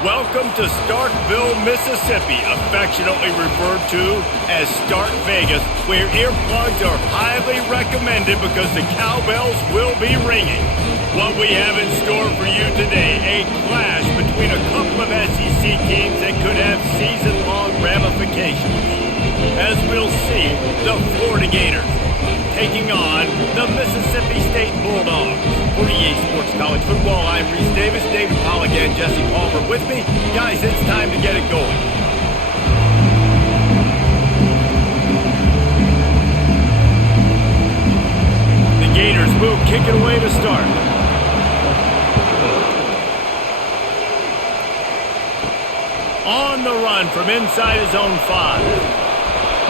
Welcome to Starkville, Mississippi, affectionately referred to as Stark Vegas, where earplugs are highly recommended because the cowbells will be ringing. What we have in store for you today, a clash between a couple of SEC teams that could have season-long ramifications. As we'll see, the Florida Gators taking on the Mississippi State Bulldogs. For EA Sports College Football, I'm Reese Davis, David Pollock, and Jesse Palmer with me. Guys, it's time to get it going. The Gators will kick it away to start. On the run from inside his own 5.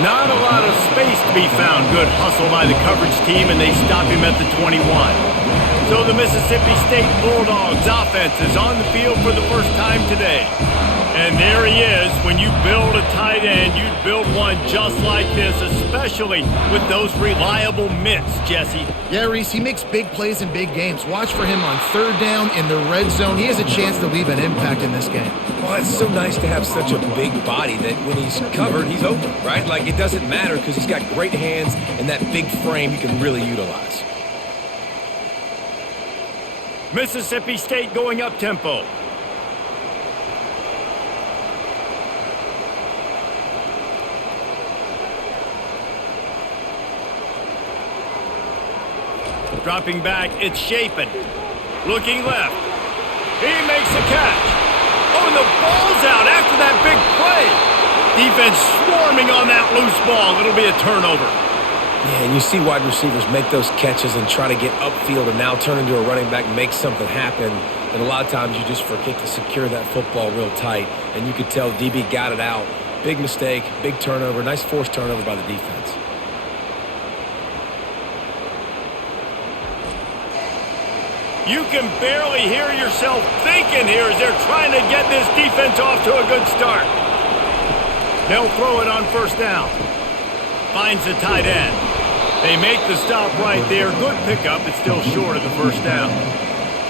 Not a lot of space to be found. Good hustle by the coverage team, and they stop him at the 21. So the Mississippi State Bulldogs offense is on the field for the first time today. And there he is. When you build a tight end, you build one just like this, especially with those reliable mitts, Jesse. Yeah, Reese, he makes big plays in big games. Watch for him on third down in the red zone. He has a chance to leave an impact in this game. Well, it's so nice to have such a big body that when he's covered, he's open, right? Like, it doesn't matter because he's got great hands and that big frame he can really utilize. Mississippi State going up tempo. Dropping back, it's Shapen. Looking left. He makes the catch. Oh, and the ball's out after that big play. Defense swarming on that loose ball. It'll be a turnover. Yeah, and you see wide receivers make those catches and try to get upfield and now turn into a running back and make something happen. And a lot of times you just forget to secure that football real tight. And you could tell DB got it out. Big mistake, big turnover, nice forced turnover by the defense. You can barely hear yourself thinking here as they're trying to get this defense off to a good start. They'll throw it on first down. Finds the tight end. They make the stop right there. Good pickup. It's still short of the first down.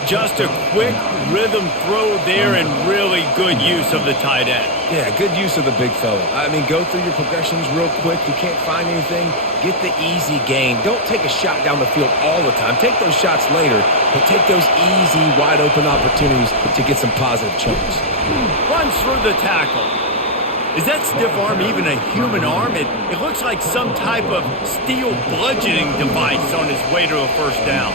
Just a quick rhythm throw there and really good use of the tight end. Yeah, good use of the big fella. I mean, go through your progressions real quick. You can't find anything. Get the easy gain. Don't take a shot down the field all the time. Take those shots later, but take those easy, wide-open opportunities to get some positive chunks. Runs through the tackle. Is that stiff arm even a human arm? It looks like some type of steel bludgeoning device on his way to a first down.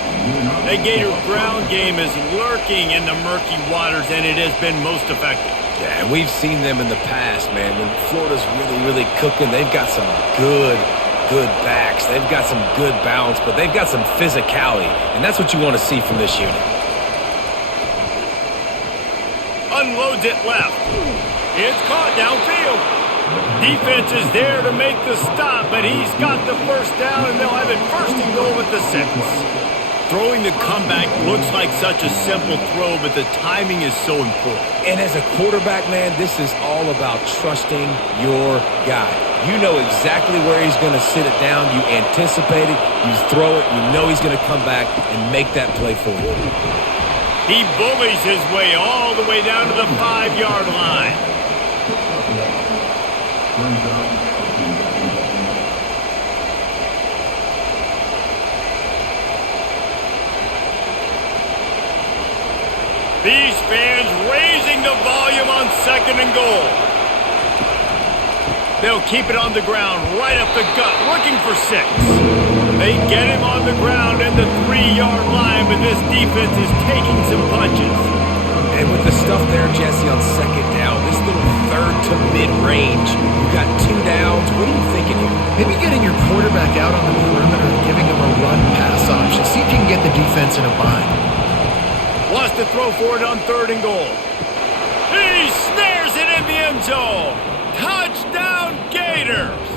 The Gator ground game is lurking in the murky waters, and it has been most effective. Yeah, and we've seen them in the past, man. When Florida's really cooking, they've got some good backs. They've got some good balance, but they've got some physicality, and that's what you want to see from this unit. Unloads it left. It's caught downfield. Defense is there to make the stop, but he's got the first down, and they'll have it first and goal at the 6. Throwing the comeback looks like such a simple throw, but the timing is so important. And as a quarterback, man, this is all about trusting your guy. You know exactly where he's going to sit it down. You anticipate it. You throw it. You know he's going to come back and make that play for you. He bullies his way all the way down to the 5-yard line. These fans raising the volume on second and goal. They'll keep it on the ground, right up the gut, looking for 6. They get him on the ground at the 3-yard line, but this defense is taking some punches. And with the stuff there, Jesse, on second down, this little third to mid-range, you got 2 downs. What are you thinking here? Maybe getting your quarterback out on the perimeter and giving him a run-pass option. See if you can get the defense in a bind. Wants to throw for it on third and goal. He snares it in the end zone. Touchdown, Gators.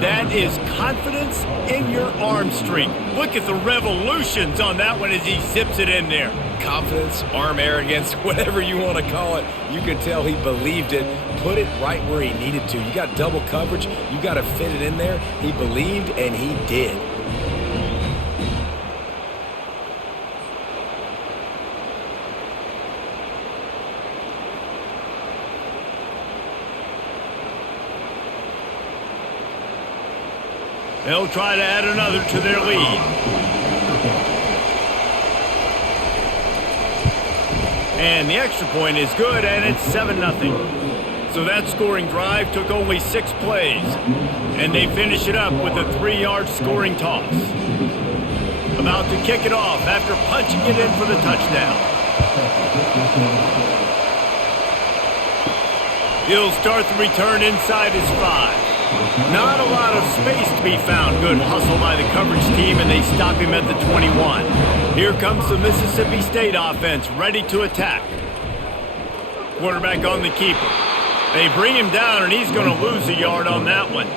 That is confidence in your arm strength. Look at the revolutions on that one as he zips it in there. Confidence, arm arrogance, whatever you want to call it. You could tell he believed it. Put it right where he needed to. You got double coverage. You got to fit it in there. He believed, and he did. They'll try to add another to their lead. And the extra point is good, and it's 7-0. So that scoring drive took only 6 plays. And they finish it up with a 3-yard scoring toss. About to kick it off after punching it in for the touchdown. He'll start the return inside his 5. Not a lot of space to be found. Good hustle by the coverage team, and they stop him at the 21. Here comes the Mississippi State offense, ready to attack. Quarterback on the keeper. They bring him down, and he's going to lose a yard on that one.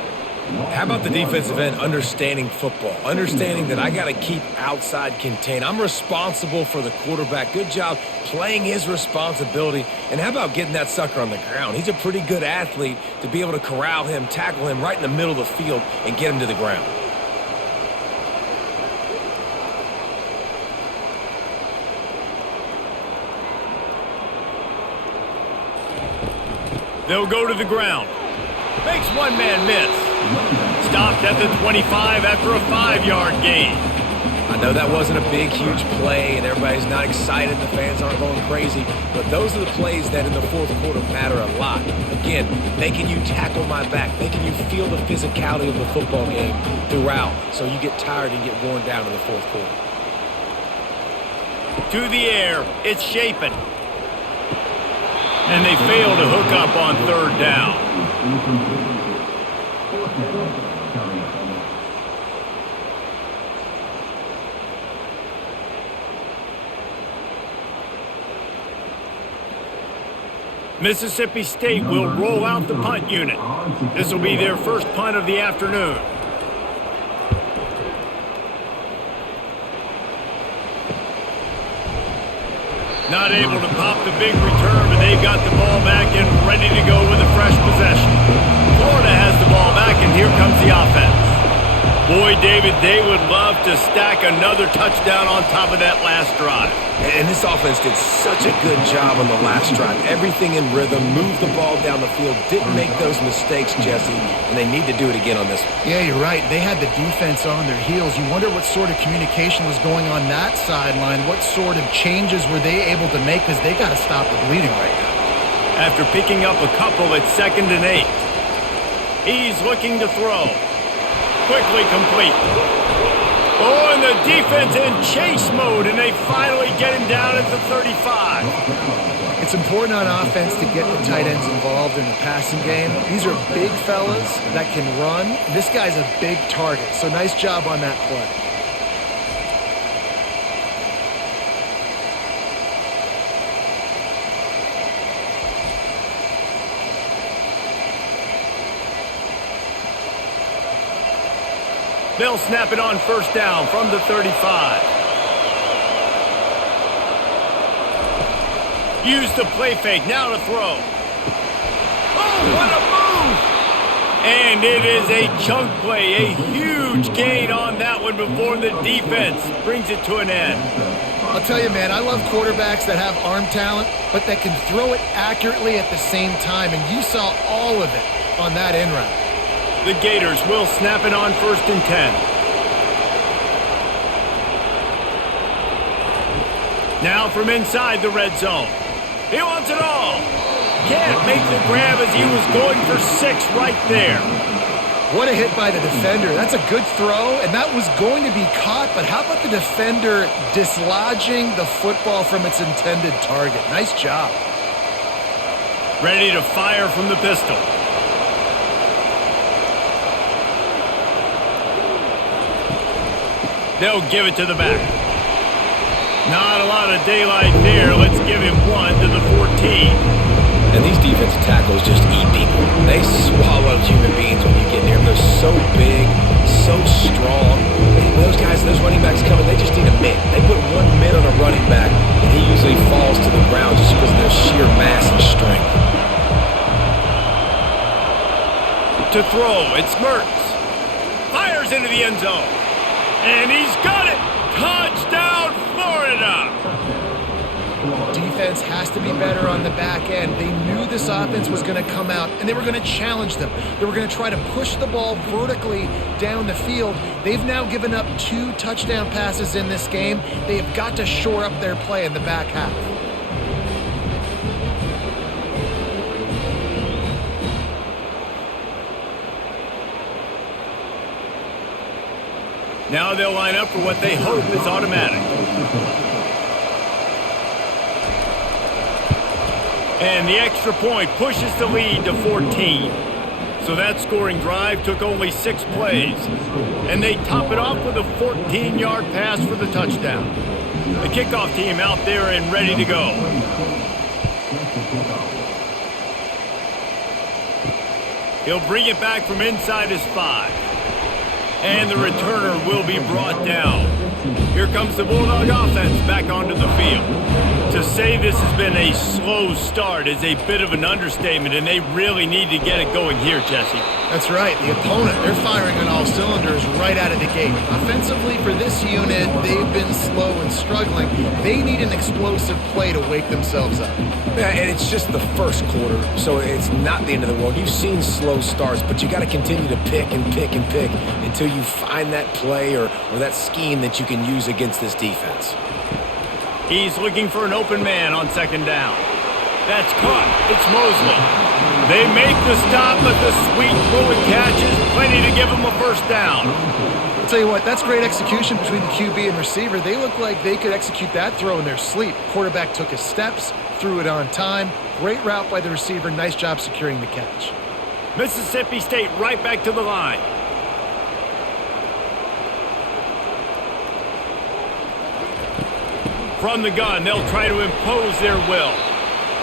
How about the defensive end understanding football? Understanding that I got to keep outside contained. I'm responsible for the quarterback. Good job playing his responsibility. And how about getting that sucker on the ground? He's a pretty good athlete to be able to corral him, tackle him right in the middle of the field, and get him to the ground. They'll go to the ground. Makes one man miss. Stopped at the 25 after a 5-yard gain. I know that wasn't a big, huge play, and everybody's not excited. The fans aren't going crazy. But those are the plays that in the fourth quarter matter a lot. Again, making you tackle my back, making you feel the physicality of the football game throughout, so you get tired and get worn down in the fourth quarter. To the air, it's Shapen. And they fail to hook up on 3rd down. Mississippi State will roll out the punt unit. This will be their first punt of the afternoon. Not able to pop the big return, but they've got the ball back and ready to go with a fresh possession. Florida has the ball back, and here comes the offense. Boy, David, they would love to stack another touchdown on top of that last drive. And this offense did such a good job on the last drive. Everything in rhythm, moved the ball down the field, didn't make those mistakes, Jesse, and they need to do it again on this one. Yeah, you're right. They had the defense on their heels. You wonder what sort of communication was going on that sideline. What sort of changes were they able to make, because they got to stop the bleeding right now. After picking up a couple at 2nd and 8. He's looking to throw. Quickly complete. Oh, and the defense in chase mode, and they finally get him down at the 35. It's important on offense to get the tight ends involved in the passing game. These are big fellas that can run. This guy's a big target, so nice job on that play. They'll snap it on 1st down from the 35. Use the play fake, now to throw. Oh, what a move! And it is a chunk play, a huge gain on that one before the defense brings it to an end. I'll tell you, man, I love quarterbacks that have arm talent, but that can throw it accurately at the same time, and you saw all of it on that end route. The Gators will snap it on 1st and 10. Now from inside the red zone. He wants it all. Can't make the grab as he was going for 6 right there. What a hit by the defender. That's a good throw, and that was going to be caught, but how about the defender dislodging the football from its intended target? Nice job. Ready to fire from the pistol. They'll give it to the back. Not a lot of daylight there. Let's give him 1 to the 14. And these defensive tackles just eat people. They swallow human beings when you get near them. They're so big, so strong. Those guys, those running backs coming, they just need a mitt. They put 1 mitt on a running back, and he usually falls to the ground just because of their sheer mass and strength. To throw, it's Mertz. Fires into the end zone. And he's got it! Touchdown, Florida! defense has to be better on the back end. They knew this offense was going to come out, and they were going to challenge them. They were going to try to push the ball vertically down the field. They've now given up 2 touchdown passes in this game. They have got to shore up their play in the back half. Now they'll line up for what they hope is automatic. And the extra point pushes the lead to 14. So that scoring drive took only 6 plays. And they top it off with a 14-yard pass for the touchdown. The kickoff team out there and ready to go. He'll bring it back from inside his 5. And the returner will be brought down. Here comes the Bulldog offense back onto the field. To say this has been a slow start is a bit of an understatement, and they really need to get it going here, Jesse. That's right. The opponent, they're firing on all cylinders right out of the gate. Offensively, for this unit, they've been slow and struggling. They need an explosive play to wake themselves up. Yeah, and it's just the first quarter, so it's not the end of the world. You've seen slow starts, but you got to continue to pick and pick and pick until you find that play or that scheme that you can use against this defense. He's looking for an open man on second down. That's caught. It's Mosley. They make the stop, but the sweet throw and catch is plenty to give them a first down. I'll tell you what, that's great execution between the QB and receiver. They look like they could execute that throw in their sleep. Quarterback took his steps, threw it on time. Great route by the receiver. Nice job securing the catch. Mississippi State right back to the line. From the gun, they'll try to impose their will.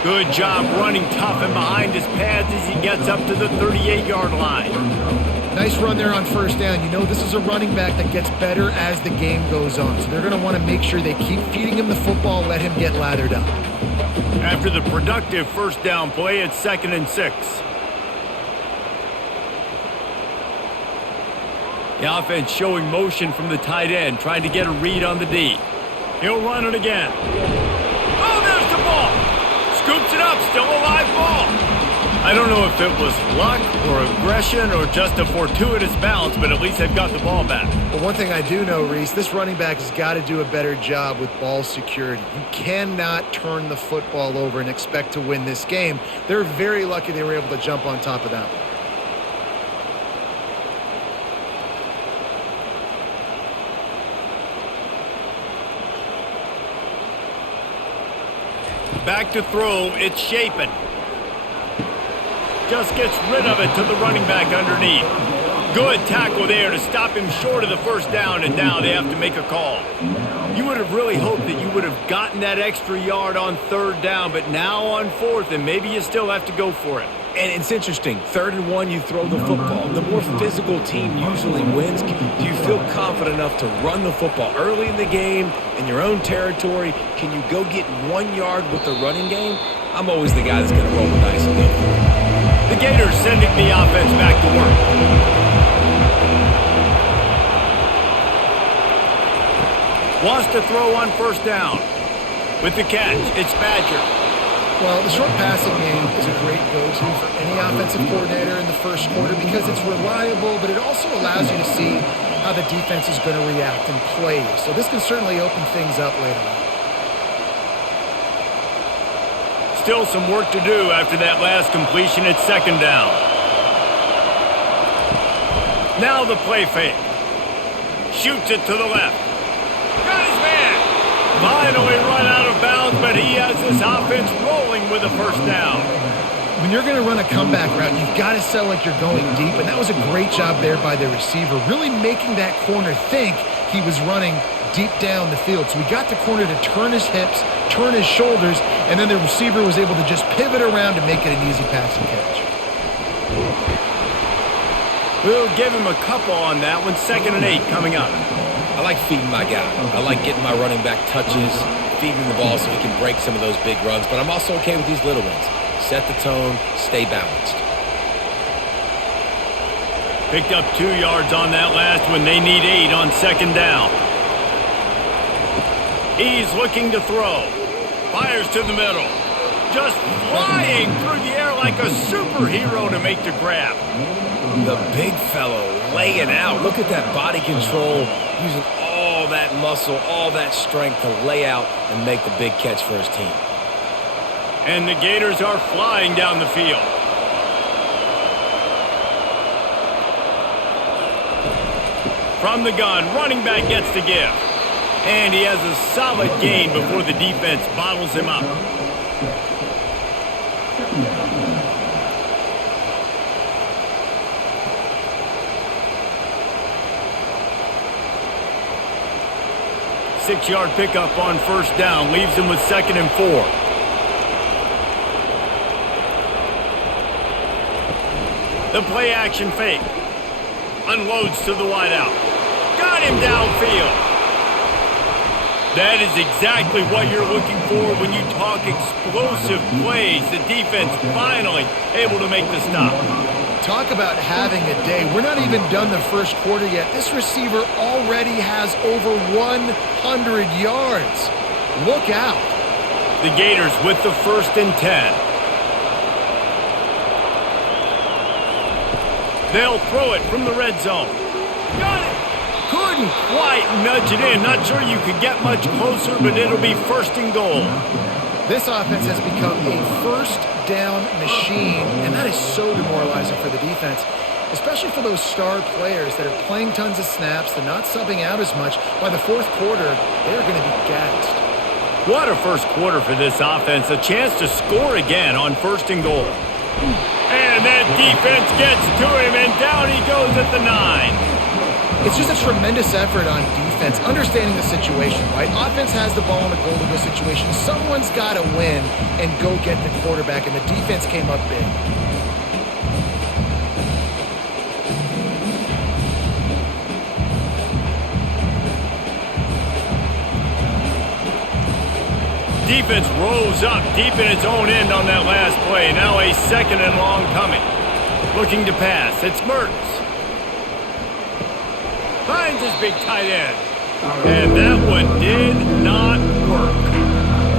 Good job running tough and behind his pads as he gets up to the 38-yard line. Nice run there on first down. You know, this is a running back that gets better as the game goes on. So they're going to want to make sure they keep feeding him the football, let him get lathered up. After the productive first down play, it's 2nd and 6. The offense showing motion from the tight end, trying to get a read on the D. He'll run it again. Oh, there's the ball. Scoops it up, still a live ball. I don't know if it was luck or aggression or just a fortuitous bounce, but at least they've got the ball back. But one thing I do know, Reese, this running back has got to do a better job with ball security. You cannot turn the football over and expect to win this game. They're very lucky they were able to jump on top of that one. Back to throw, it's Shapen. Just gets rid of it to the running back underneath. Good tackle there to stop him short of the first down, and now they have to make a call. You would have really hoped that you would have gotten that extra yard on 3rd down, but now on 4th, and maybe you still have to go for it. And it's interesting. 3rd and 1, you throw the football. The more physical team usually wins. Do you feel confident enough to run the football early in the game in your own territory? Can you go get 1 yard with the running game? I'm always the guy that's going to roll the dice and go for it. The Gators sending the offense back to work. Wants to throw on first down. With the catch, it's Badger. Well, the short passing game is a great go-to for any offensive coordinator in the first quarter because it's reliable, but it also allows you to see how the defense is going to react and play. So this can certainly open things up later on. Still some work to do after that last completion at 2nd down. Now the play fake. Shoots it to the left. Got his man. Finally run out of bounds, but he has this offense rolling with a first down. When you're going to run a comeback route, you've got to sell like you're going deep, and that was a great job there by the receiver, really making that corner think he was running deep down the field. So we got the corner to turn his hips, turn his shoulders, and then the receiver was able to just pivot around to make it an easy pass and catch. We'll give him a couple on that one. 2nd and 8 coming up. I like feeding my guy. I like getting my running back touches, feeding the ball so he can break some of those big runs, but I'm also okay with these little ones. Set the tone, stay balanced. Picked up 2 yards on that last one. They need 8 on 2nd down. He's looking to throw. Fires to the middle. Just flying through the air like a superhero to make the grab. The big fellow laying out. Look at that body control, using all that muscle, all that strength to lay out and make the big catch for his team. And the Gators are flying down the field. From the gun, running back gets the give. And he has a solid gain before the defense bottles him up. Six-yard pickup on first down leaves him with 2nd and 4. The play action fake. Unloads to the wideout. Got him downfield. That is exactly what you're looking for when you talk explosive plays. The defense finally able to make the stop. Talk about having a day. We're not even done the first quarter yet. This receiver already has over 100 yards. Look out. The Gators with the 1st and 10. They'll throw it from the red zone. Got it. Couldn't quite nudge it in. Not sure you could get much closer, but it'll be 1st and goal. This offense has become a first down machine, and that is so demoralizing for the defense, especially for those star players that are playing tons of snaps. They're not subbing out as much. By the 4th quarter, they're going to be gassed. What a first quarter for this offense. A chance to score again on 1st and goal. And that defense gets to him, and down he goes at the 9. It's just a tremendous effort on defense, understanding the situation, right? Offense has the ball in a goal-to-go situation. Someone's got to win and go get the quarterback, and the defense came up big. Defense rose up deep in its own end on that last play. Now a 2nd and long coming. Looking to pass. It's Mertz. Finds his big tight end. And that one did not work.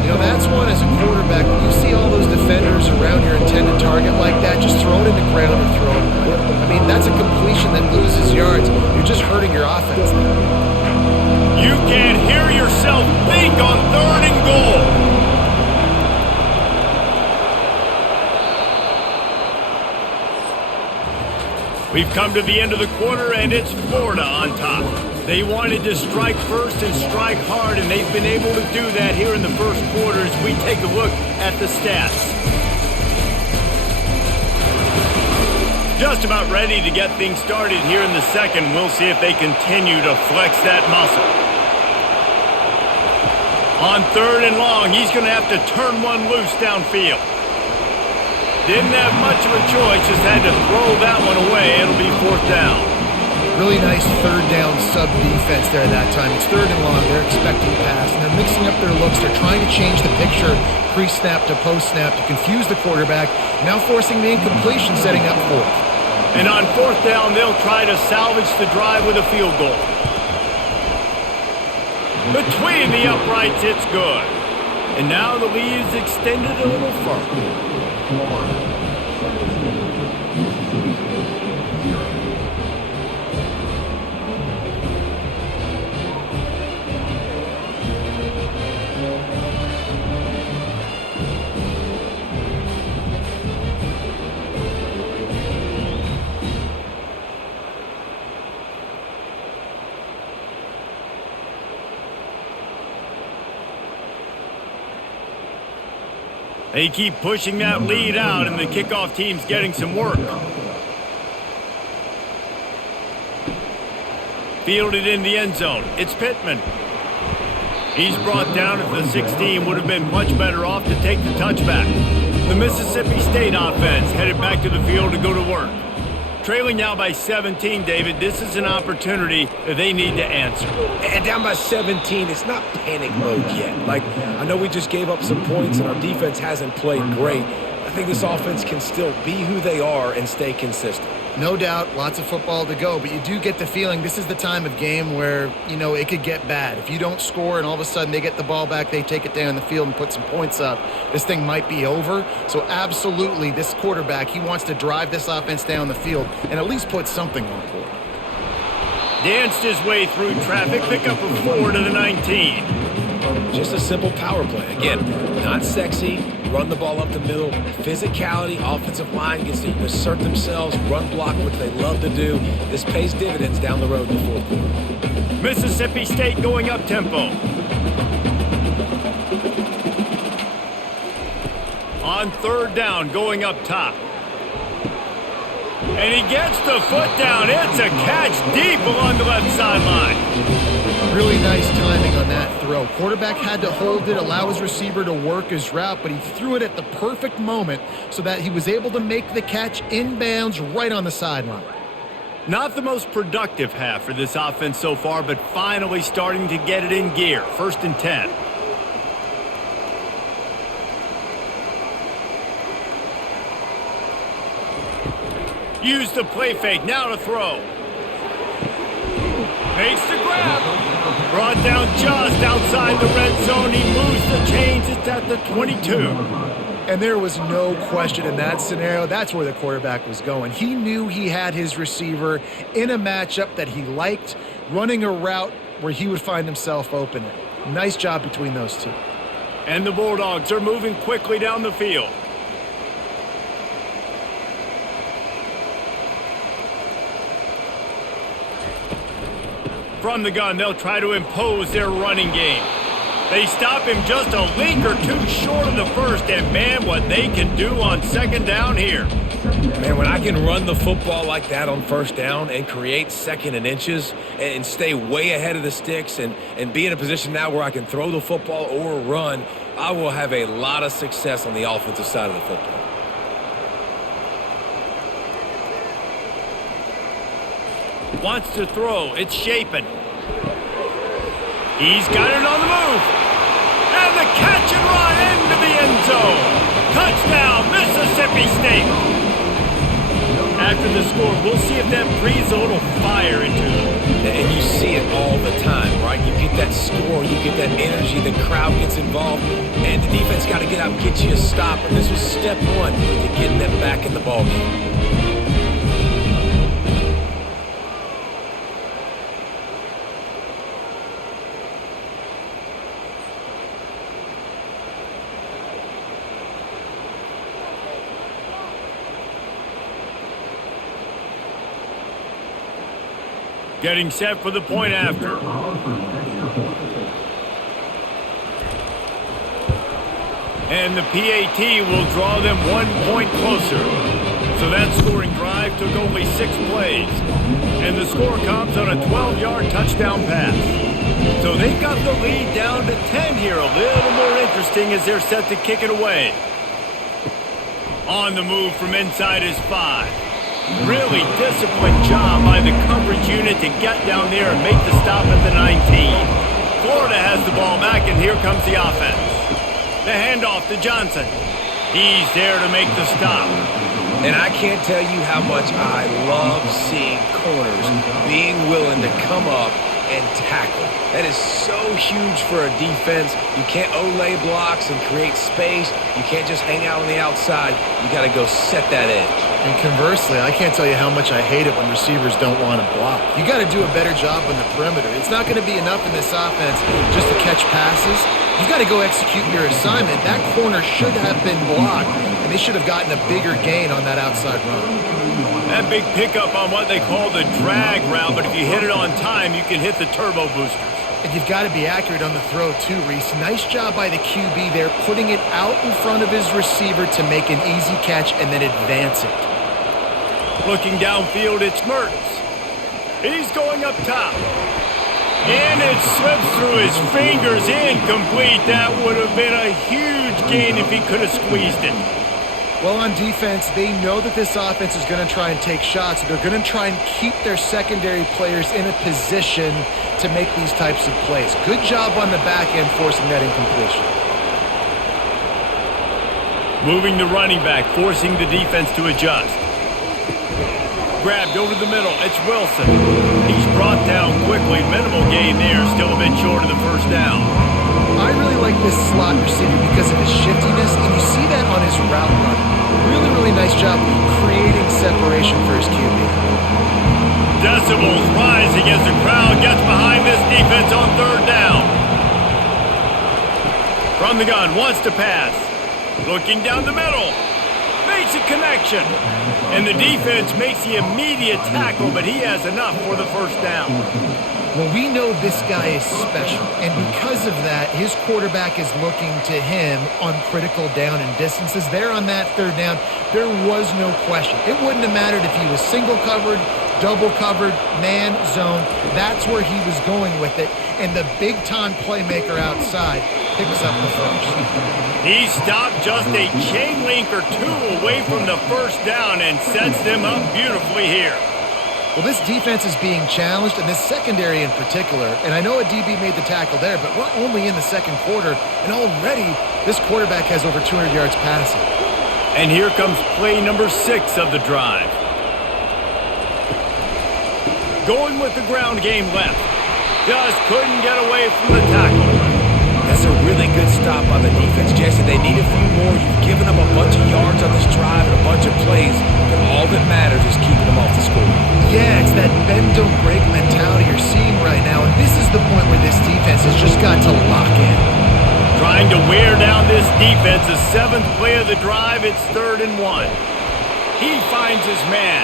You know, that's one as a quarterback. When you see all those defenders around your intended target like that, just throw it in the ground or throw it away. I mean, that's a completion that loses yards. You're just hurting your offense. You can hear yourself think on 3rd and goal. We've come to the end of the quarter, and it's Florida on top. They wanted to strike first and strike hard, and they've been able to do that here in the first quarter as we take a look at the stats. Just about ready to get things started here in the second. We'll see if they continue to flex that muscle. On 3rd and long, he's going to have to turn one loose downfield. Didn't have much of a choice, just had to throw that one away. It'll be 4th down. Really nice 3rd down sub defense there that time. It's 3rd and long. They're expecting pass, and they're mixing up their looks. They're trying to change the picture pre-snap to post-snap to confuse the quarterback, now forcing the incompletion, setting up 4th. And on 4th down, they'll try to salvage the drive with a field goal. Between the uprights, it's good. And now the lead is extended a little further. They keep pushing that lead out, and the kickoff team's getting some work. Fielded in the end zone. It's Pittman. He's brought down at the 16. Would have been much better off to take the touchback. The Mississippi State offense headed back to the field to go to work. Trailing now by 17, David. This is an opportunity that they need to answer. And down by 17, it's not panic mode yet. Like, I know we just gave up some points and our defense hasn't played great. think this offense can still be who they are and stay consistent. No doubt, lots of football to go, but you do get the feeling this is the time of game where, it could get bad. If you don't score and all of a sudden they get the ball back, they take it down the field and put some points up, this thing might be over. So absolutely, this quarterback, he wants to drive this offense down the field and at least put something on the board. Danced his way through traffic, pick up a 4 to the 19. Just a simple power play. Again, not sexy, run the ball up the middle, physicality, offensive line gets to assert themselves, run block, which they love to do. This pays dividends down the road in the fourth quarter. Mississippi State going up tempo. On third down, going up top. And he gets the foot down. It's a catch deep along the left sideline. Really nice timing on that throw. Quarterback had to hold it, allow his receiver to work his route, but he threw it at the perfect moment so that he was able to make the catch inbounds right on the sideline. Not the most productive half for this offense so far, but finally starting to get it in gear. 1st and 10. Use the play fake, now to throw. Makes the grab. Brought down just outside the red zone. He moves the chains. It's at the 22. And there was no question in that scenario. That's where the quarterback was going. He knew he had his receiver in a matchup that he liked, running a route where he would find himself open. Nice job between those two. And the Bulldogs are moving quickly down the field. From the gun, they'll try to impose their running game. They stop him just a link or two short of the first, and man, what they can do on 2nd down here. Man, when I can run the football like that on 1st down and create 2nd and inches and stay way ahead of the sticks and be in a position now where I can throw the football or run, I will have a lot of success on the offensive side of the football. Wants to throw. It's Shapen. He's got it on the move. And the catch and run into the end zone. Touchdown, Mississippi State. After the score, we'll see if that breathes a little fire into them. And you see it all the time, right? You get that score, you get that energy, the crowd gets involved, and the defense got to get out and get you a stop. And this was step one to getting them back in the ballgame. Getting set for the point after. And the PAT will draw them 1 point closer. So that scoring drive took only 6 plays. And the score comes on a 12-yard touchdown pass. So they've got the lead down to 10 here. A little more interesting as they're set to kick it away. On the move from inside his 5. Really disciplined job by the coverage unit to get down there and make the stop at the 19. Florida has the ball back, and here comes the offense. The handoff to Johnson. He's there to make the stop. And I can't tell you how much I love seeing corners being willing to come up and tackle. That is so huge for a defense. You can't olay blocks and create space. You can't just hang out on the outside. You got to go set that edge. And conversely, I can't tell you how much I hate it when receivers don't want to block. You got to do a better job on the perimeter. It's not going to be enough in this offense just to catch passes. You've got to go execute your assignment. That corner should have been blocked, and they should have gotten a bigger gain on that outside run. That big pickup on what they call the drag route, but if you hit it on time, you can hit the turbo boosters. And you've got to be accurate on the throw too, Reese. Nice job by the QB there, putting it out in front of his receiver to make an easy catch and then advance it. Looking downfield, it's Mertz. He's going up top. And it slips through his fingers, incomplete. That would have been a huge gain if he could have squeezed it. Well, on defense, they know that this offense is going to try and take shots. They're going to try and keep their secondary players in a position to make these types of plays. Good job on the back end forcing that incompletion. Moving the running back, forcing the defense to adjust. Grabbed over the middle. It's Wilson. He's brought down quickly. Minimal gain there. Still a bit short of the first down. I really like this slot receiver because of his shiftiness, and you see that on his route running. Really nice job creating separation for his QB. Decibels rising as the crowd gets behind this defense on third down. From the gun, wants to pass. Looking down the middle. Makes a connection. And the defense makes the immediate tackle, but he has enough for the first down. Well, we know this guy is special, and because of that, his quarterback is looking to him on critical down and distances. There on that third down, there was no question. It wouldn't have mattered if he was single covered, double covered, man, zone. That's where he was going with it, and the big-time playmaker outside picks up the first. He stopped just a chain link or two away from the first down and sets them up beautifully here. Well, this defense is being challenged, and this secondary in particular, and I know a DB made the tackle there, but we're only in the second quarter, and already this quarterback has over 200 yards passing. And here comes play number 6 of the drive. Going with the ground game left. Just couldn't get away from the tackle. That's a really good stop on the defense, Jesse. They need a few more. You've given them a bunch of yards on this drive and a bunch of plays, but all that matters is keeping them off the score. Yeah, it's that bend don't break mentality you're seeing right now, and this is the point where this defense has just got to lock in. Trying to wear down this defense, the 7th play of the drive, it's 3rd and 1. He finds his man.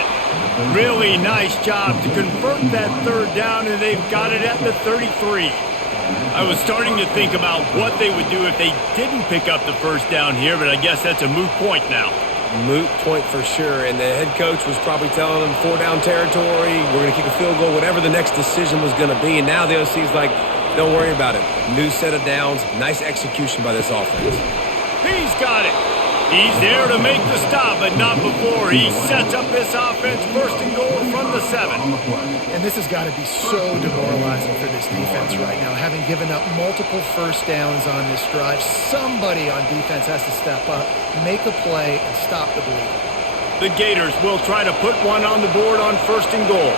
Really nice job to convert that third down, and they've got it at the 33. I was starting to think about what they would do if they didn't pick up the first down here, but I guess that's a moot point now. Moot point for sure, and the head coach was probably telling them 4-down territory, we're going to kick a field goal, whatever the next decision was going to be, and now the OC's like, don't worry about it. New set of downs, nice execution by this offense. He's got it. He's there to make the stop, but not before he sets up this offense 1st and goal from the 7. And this has got to be so demoralizing for this defense right now, having given up multiple first downs on this drive. Somebody on defense has to step up, make a play, and stop the bleed. The Gators will try to put one on the board on 1st and goal.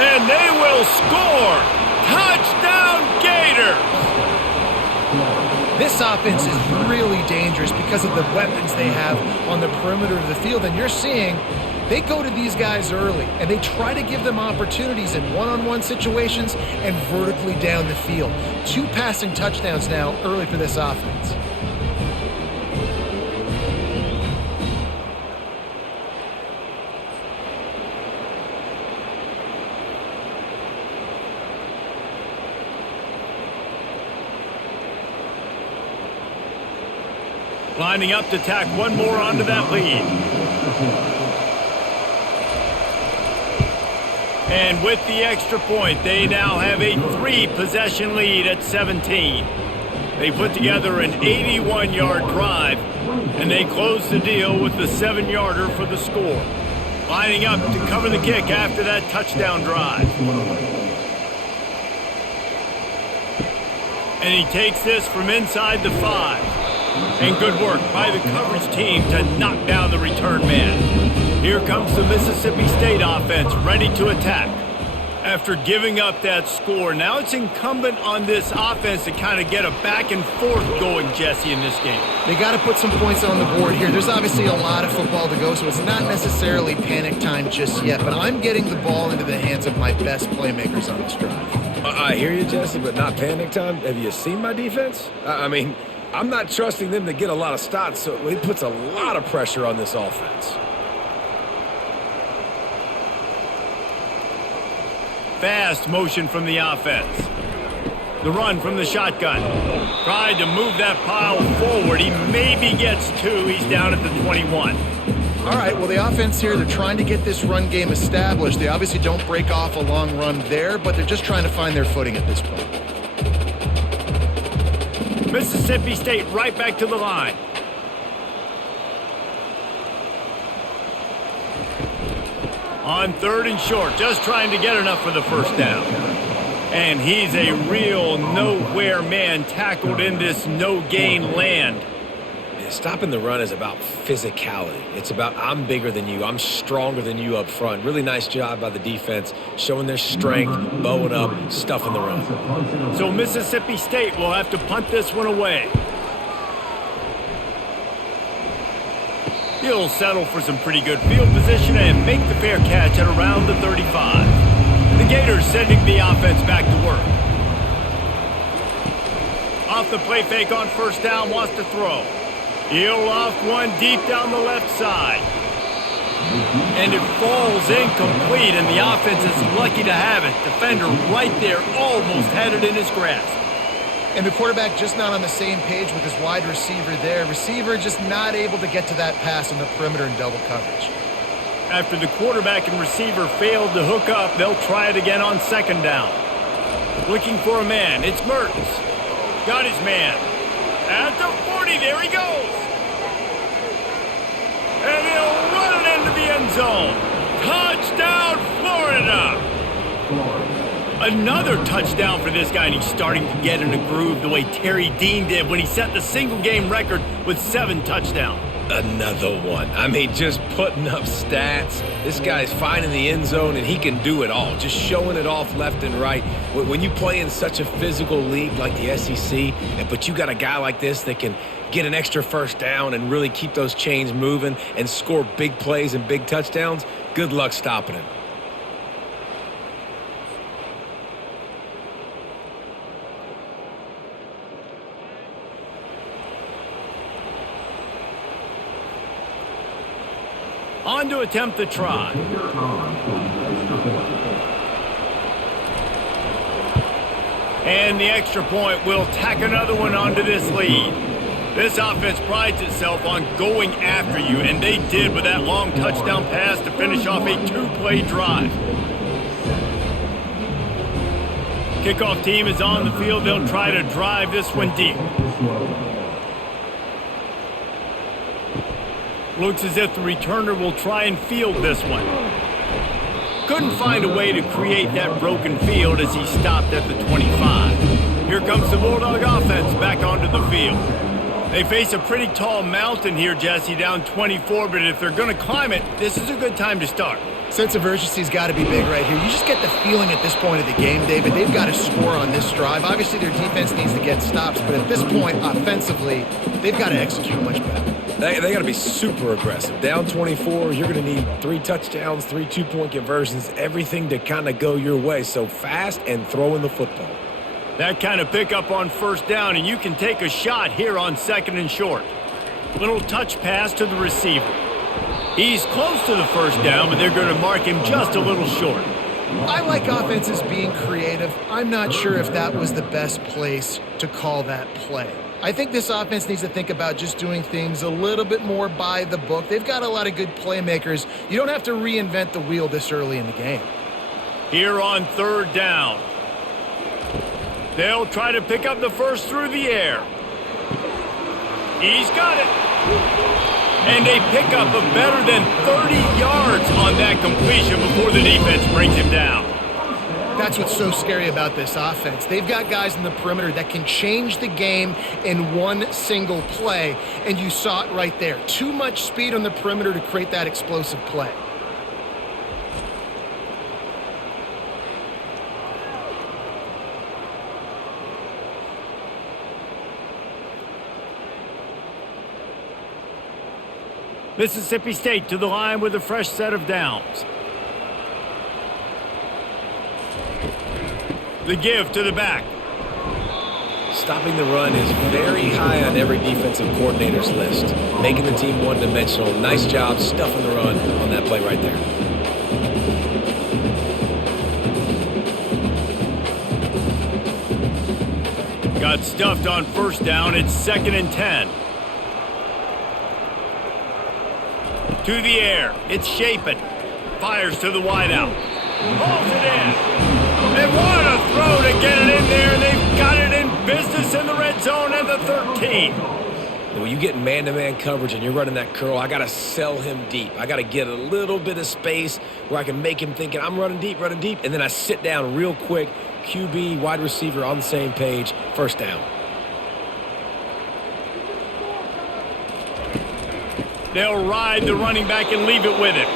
And they will score! Touchdown Gators! This offense is really dangerous because of the weapons they have on the perimeter of the field, and you're seeing they go to these guys early, and they try to give them opportunities in one-on-one situations and vertically down the field. 2 passing touchdowns now early for this offense. Lining up to tack one more onto that lead. And with the extra point, they now have a 3-possession lead at 17. They put together an 81-yard drive, and they close the deal with the 7-yarder for the score. Lining up to cover the kick after that touchdown drive. And he takes this from inside the 5. And good work by the coverage team to knock down the return man. Here comes the Mississippi State offense ready to attack. After giving up that score, now it's incumbent on this offense to kind of get a back and forth going, Jesse, in this game. They got to put some points on the board here. There's obviously a lot of football to go, so it's not necessarily panic time just yet, but I'm getting the ball into the hands of my best playmakers on this drive. I hear you, Jesse, but not panic time. Have you seen my defense? I mean, I'm not trusting them to get a lot of stops, so it puts a lot of pressure on this offense. Fast motion from the offense. The run from the shotgun. Tried to move that pile forward. He maybe gets 2. He's down at the 21. All right, well, the offense here, they're trying to get this run game established. They obviously don't break off a long run there, but they're just trying to find their footing at this point. Mississippi State right back to the line. On 3rd and short, just trying to get enough for the first down. And he's a real nowhere man tackled in this no-gain land. Stopping the run is about physicality. It's about I'm bigger than you. I'm stronger than you up front. Really nice job by the defense, showing their strength, bowing up, stuffing the run. So Mississippi State will have to punt this one away. He'll settle for some pretty good field position and make the fair catch at around the 35. The Gators sending the offense back to work. Off the play fake on first down, wants to throw. He'll loft one deep down the left side. And it falls incomplete, and the offense is lucky to have it. Defender right there, almost had it in his grasp. And the quarterback just not on the same page with his wide receiver there. Receiver just not able to get to that pass on the perimeter in double coverage. After the quarterback and receiver failed to hook up, they'll try it again on second down. Looking for a man, it's Mertens. Got his man. At the 40, there he goes. And he'll run it into the end zone. Touchdown, Florida. Another touchdown for this guy, and he's starting to get in a groove the way Terry Dean did when he set the single-game record with 7 touchdowns. Another one. I mean, just putting up stats. This guy's finding the end zone, and he can do it all. Just showing it off left and right. When you play in such a physical league like the SEC, but you got a guy like this that can get an extra first down and really keep those chains moving and score big plays and big touchdowns, good luck stopping him. On to attempt the try. And the extra point will tack another one onto this lead. This offense prides itself on going after you, and they did with that long touchdown pass to finish off a 2-play drive. Kickoff team is on the field. They'll try to drive this one deep. Looks as if the returner will try and field this one. Couldn't find a way to create that broken field as he stopped at the 25. Here comes the Bulldog offense back onto the field. They face a pretty tall mountain here, Jesse, down 24, but if they're going to climb it, this is a good time to start. Sense of urgency's got to be big right here. You just get the feeling at this point of the game, David, they've got to score on this drive. Obviously, their defense needs to get stops, but at this point, offensively, they've got to execute much better. They got to be super aggressive. Down 24, you're going to need 3 touchdowns, 3 2-point conversions, everything to kind of go your way. So fast and throwing the football. That kind of pickup on first down, and you can take a shot here on second and short. Little touch pass to the receiver. He's close to the first down, but they're going to mark him just a little short. I like offenses being creative. I'm not sure if that was the best place to call that play. I think this offense needs to think about just doing things a little bit more by the book. They've got a lot of good playmakers. You don't have to reinvent the wheel this early in the game. Here on third down. They'll try to pick up the first through the air. He's got it. And they pick up a better than 30 yards on that completion before the defense brings him down. That's what's so scary about this offense. They've got guys in the perimeter that can change the game in one single play, and you saw it right there. Too much speed on the perimeter to create that explosive play. Mississippi State to the line with a fresh set of downs. The give to the back. Stopping the run is very high on every defensive coordinator's list. Making the team one-dimensional. Nice job stuffing the run on that play right there. Got stuffed on first down. It's 2nd and 10. To the air. It's Shapen. Fires to the wideout. Pulls it in. They want to throw to get it in there, and they've got it in business in the red zone at the 13. When you get man-to-man coverage and you're running that curl, I got to sell him deep. I got to get a little bit of space where I can make him thinking I'm running deep, and then I sit down real quick, QB, wide receiver on the same page. First down. They'll ride the running back and leave it with him.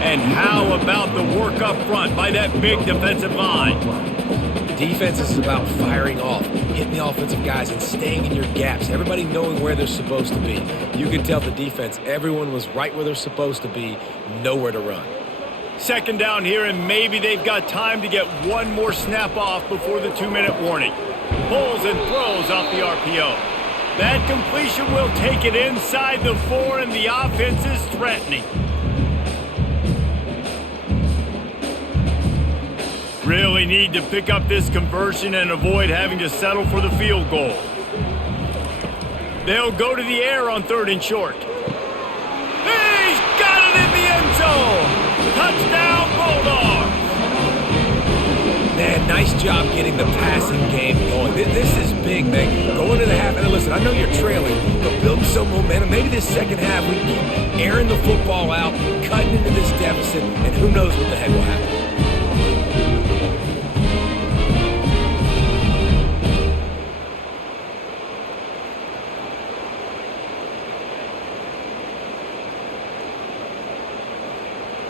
And how about the work up front by that big defensive line? Defense is about firing off, hitting the offensive guys, and staying in your gaps. Everybody knowing where they're supposed to be. You can tell the defense, everyone was right where they're supposed to be, nowhere to run. Second down here, and maybe they've got time to get one more snap off before the 2-minute warning. Pulls and throws off the RPO. That completion will take it inside the 4, and the offense is threatening. Really need to pick up this conversion and avoid having to settle for the field goal. They'll go to the air on 3rd and short. He's got it in the end zone! Touchdown, Bulldogs! Man, nice job getting the passing game going. This is big, man. Go into the half, and listen, I know you're trailing, but building some momentum. Maybe this second half we can keep airing the football out, cutting into this deficit, and who knows what the heck will happen.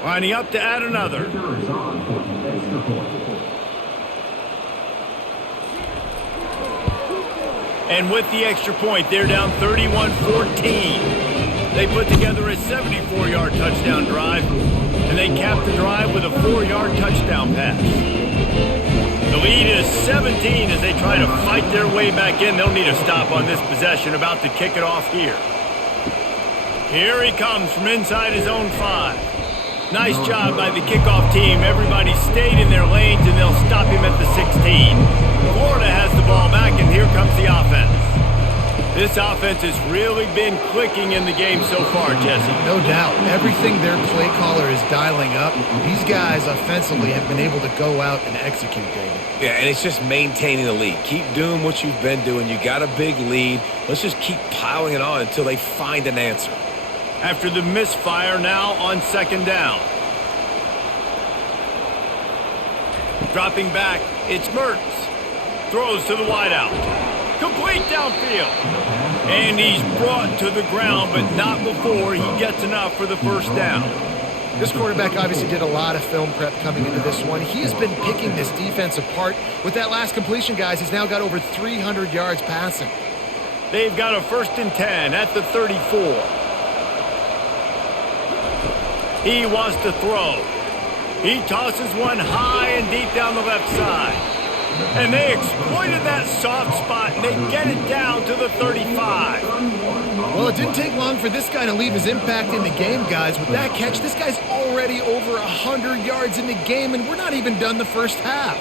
Lining up to add another. And with the extra point, they're down 31-14. They put together a 74-yard touchdown drive, and they capped the drive with a 4-yard touchdown pass. The lead is 17 as they try to fight their way back in. They'll need a stop on this possession, about to kick it off here. Here he comes from inside his own 5. Nice job by the kickoff team. Everybody stayed in their lanes, and they'll stop him at the 16. Florida has the ball back, and here comes the offense. This offense has really been clicking in the game so far, Jesse. No doubt. Everything their play caller is dialing up, these guys offensively have been able to go out and execute, David. Yeah, and it's just maintaining the lead. Keep doing what you've been doing. You got a big lead. Let's just keep piling it on until they find an answer. After the misfire, now on 2nd down. Dropping back, it's Mertz. Throws to the wideout. Complete downfield. And he's brought to the ground, but not before he gets enough for the first down. This quarterback obviously did a lot of film prep coming into this one. He has been picking this defense apart. With that last completion, guys, he's now got over 300 yards passing. They've got a 1st and 10 at the 34. He wants to throw. He tosses one high and deep down the left side. And they exploited that soft spot, and they get it down to the 35. Well, it didn't take long for this guy to leave his impact in the game, guys. With that catch, this guy's already over 100 yards in the game, and we're not even done the first half.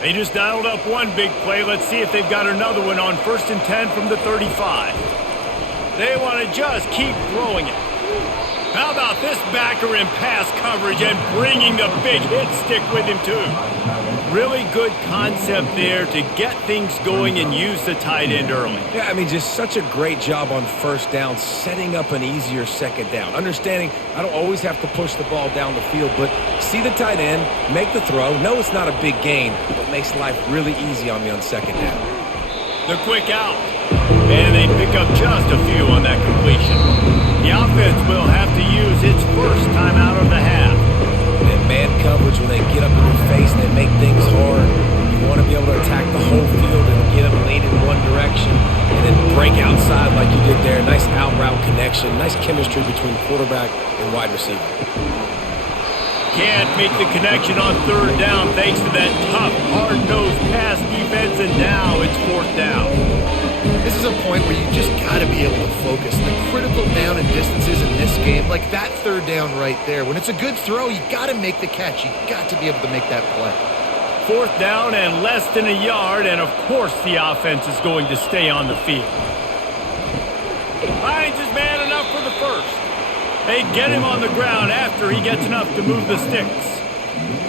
They just dialed up one big play. Let's see if they've got another one on 1st and 10 from the 35. They want to just keep throwing it. How about this backer in pass coverage and bringing the big hit stick with him, too? Really good concept there to get things going and use the tight end early. Yeah, I mean, just such a great job on 1st down, setting up an easier 2nd down. Understanding I don't always have to push the ball down the field, but see the tight end, make the throw. No, it's not a big gain, but makes life really easy on me on 2nd down. The quick out. And they pick up just a few on that completion. The offense will have to use its first time out of the half. And man coverage, when they get up in your face and they make things hard, you want to be able to attack the whole field and get them leaning in one direction and then break outside like you did there. Nice out route connection, nice chemistry between quarterback and wide receiver. Can't make the connection on 3rd down thanks to that tough, hard-nosed pass defense, and now it's 4th down. This is a point where you just got to be able to focus. The critical down and distances in this game, like that 3rd down right there. When it's a good throw, you got to make the catch. You got to be able to make that play. 4th down and less than a yard, and of course the offense is going to stay on the field. Finds his man enough for the first. They get him on the ground after he gets enough to move the sticks.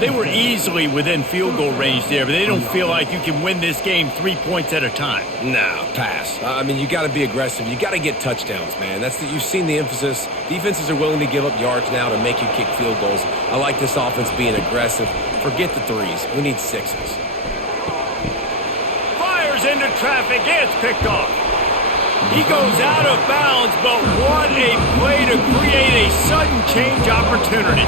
They were easily within field goal range there, but they don't feel like you can win this game 3 points at a time. No, pass. I mean, you got to be aggressive. You got to get touchdowns, man. You've seen the emphasis. Defenses are willing to give up yards now to make you kick field goals. I like this offense being aggressive. Forget the threes. We need sixes. Fires into traffic. It's picked off. He goes out of bounds, but what a play to create a sudden change opportunity.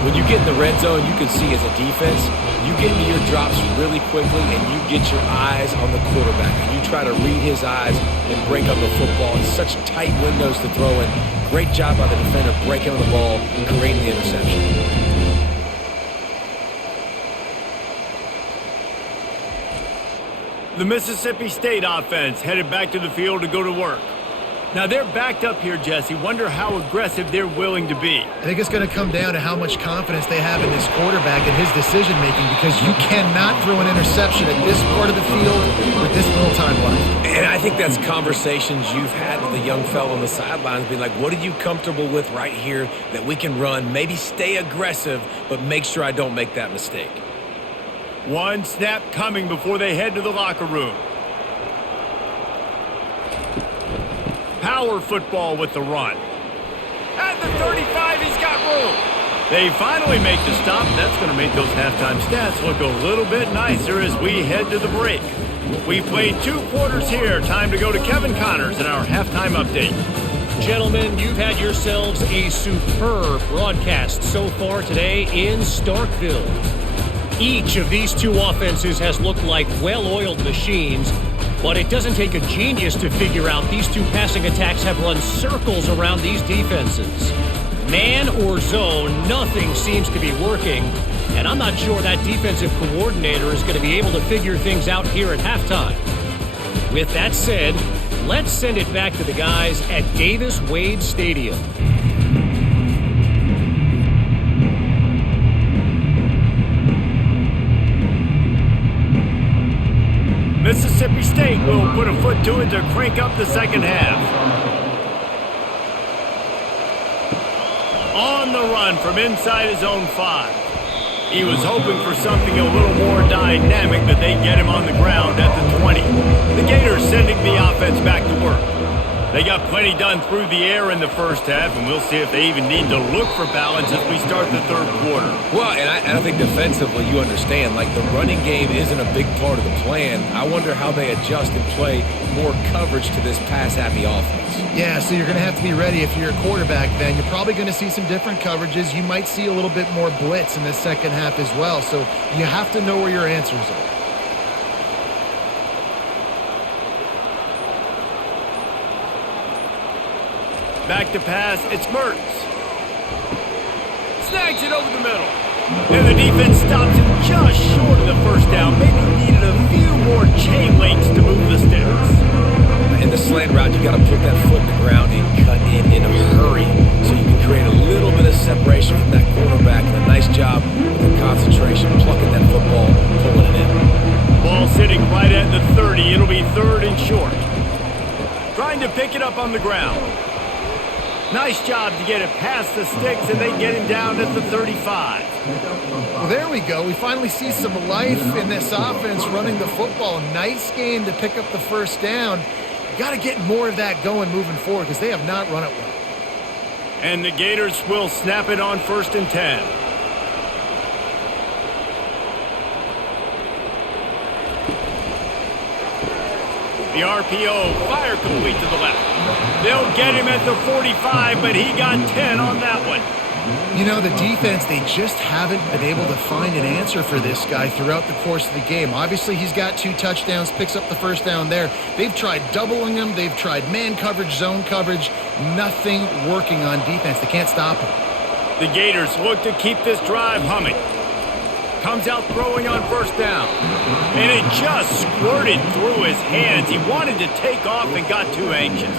When you get in the red zone, you can see as a defense, you get into your drops really quickly and you get your eyes on the quarterback. And you try to read his eyes and break up the football in such tight windows to throw in. Great job by the defender breaking on the ball and creating the interception. The Mississippi State offense headed back to the field to go to work. Now they're backed up here, Jesse. Wonder how aggressive they're willing to be. I think it's going to come down to how much confidence they have in this quarterback and his decision-making, because you cannot throw an interception at this part of the field with this little time left. And I think that's conversations you've had with the young fellow on the sidelines, being like, what are you comfortable with right here that we can run? Maybe stay aggressive, but make sure I don't make that mistake. One snap coming before they head to the locker room. Power football with the run. At the 35, he's got room. They finally make the stop. That's going to make those halftime stats look a little bit nicer as we head to the break. We've played 2 quarters here. Time to go to Kevin Connors in our halftime update. Gentlemen, you've had yourselves a superb broadcast so far today in Starkville. Each of these 2 offenses has looked like well-oiled machines, but it doesn't take a genius to figure out these 2 passing attacks have run circles around these defenses. Man or zone, nothing seems to be working, and I'm not sure that defensive coordinator is going to be able to figure things out here at halftime. With that said, let's send it back to the guys at Davis Wade Stadium. Mississippi State will put a foot to it to crank up the second half. On the run from inside his own 5. He was hoping for something a little more dynamic, but they get him on the ground at the 20. The Gators sending the offense back to work. They got plenty done through the air in the first half, and we'll see if they even need to look for balance as we start the 3rd quarter. Well, and I think defensively, you understand, like the running game isn't a big part of the plan. I wonder how they adjust and play more coverage to this pass-happy offense. Yeah, so you're going to have to be ready if you're a quarterback then. You're probably going to see some different coverages. You might see a little bit more blitz in the second half as well, so you have to know where your answers are. Back to pass, it's Mertz. Snags it over the middle. And the defense stops him just short of the first down. Maybe needed a few more chain links to move the sticks. In the slant route, you got to put that foot in the ground and cut in a hurry so you can create a little bit of separation from that quarterback. And a nice job with the concentration, plucking that football, pulling it in. Ball sitting right at the 30. It'll be 3rd and short. Trying to pick it up on the ground. Nice job to get it past the sticks, and they get him down at the 35. Well, there we go. We finally see some life in this offense running the football. Nice game to pick up the first down. Got to get more of that going moving forward because they have not run it well. And the Gators will snap it on 1st and 10. The RPO, fire complete to the left. They'll get him at the 45, but he got 10 on that one. You know, the defense, they just haven't been able to find an answer for this guy throughout the course of the game. Obviously, he's got 2 touchdowns, picks up the first down there. They've tried doubling him. They've tried man coverage, zone coverage. Nothing working on defense. They can't stop him. The Gators look to keep this drive humming. Comes out throwing on first down. And it just squirted through his hands. He wanted to take off and got too anxious.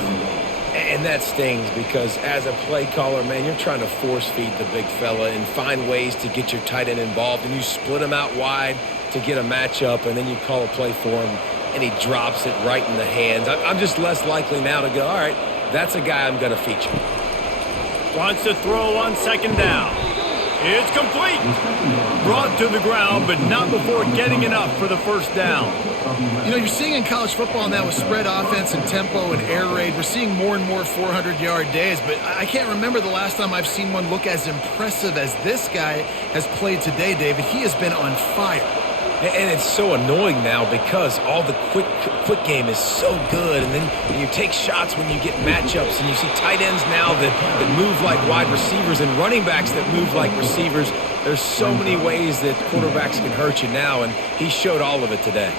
And that stings because as a play caller, man, you're trying to force feed the big fella and find ways to get your tight end involved. And you split him out wide to get a matchup, and then you call a play for him, and he drops it right in the hands. I'm just less likely now to go, all right, that's a guy I'm going to feature. Wants to throw on 2nd down. It's complete. Brought to the ground, but not before getting enough for the first down. You know, you're seeing in college football now with spread offense and tempo and air raid, we're seeing more and more 400-yard days, but I can't remember the last time I've seen one look as impressive as this guy has played today, David. He has been on fire. And it's so annoying now because all the quick game is so good, and then you take shots when you get matchups, and you see tight ends now that move like wide receivers and running backs that move like receivers. There's so many ways that quarterbacks can hurt you now, and he showed all of it today.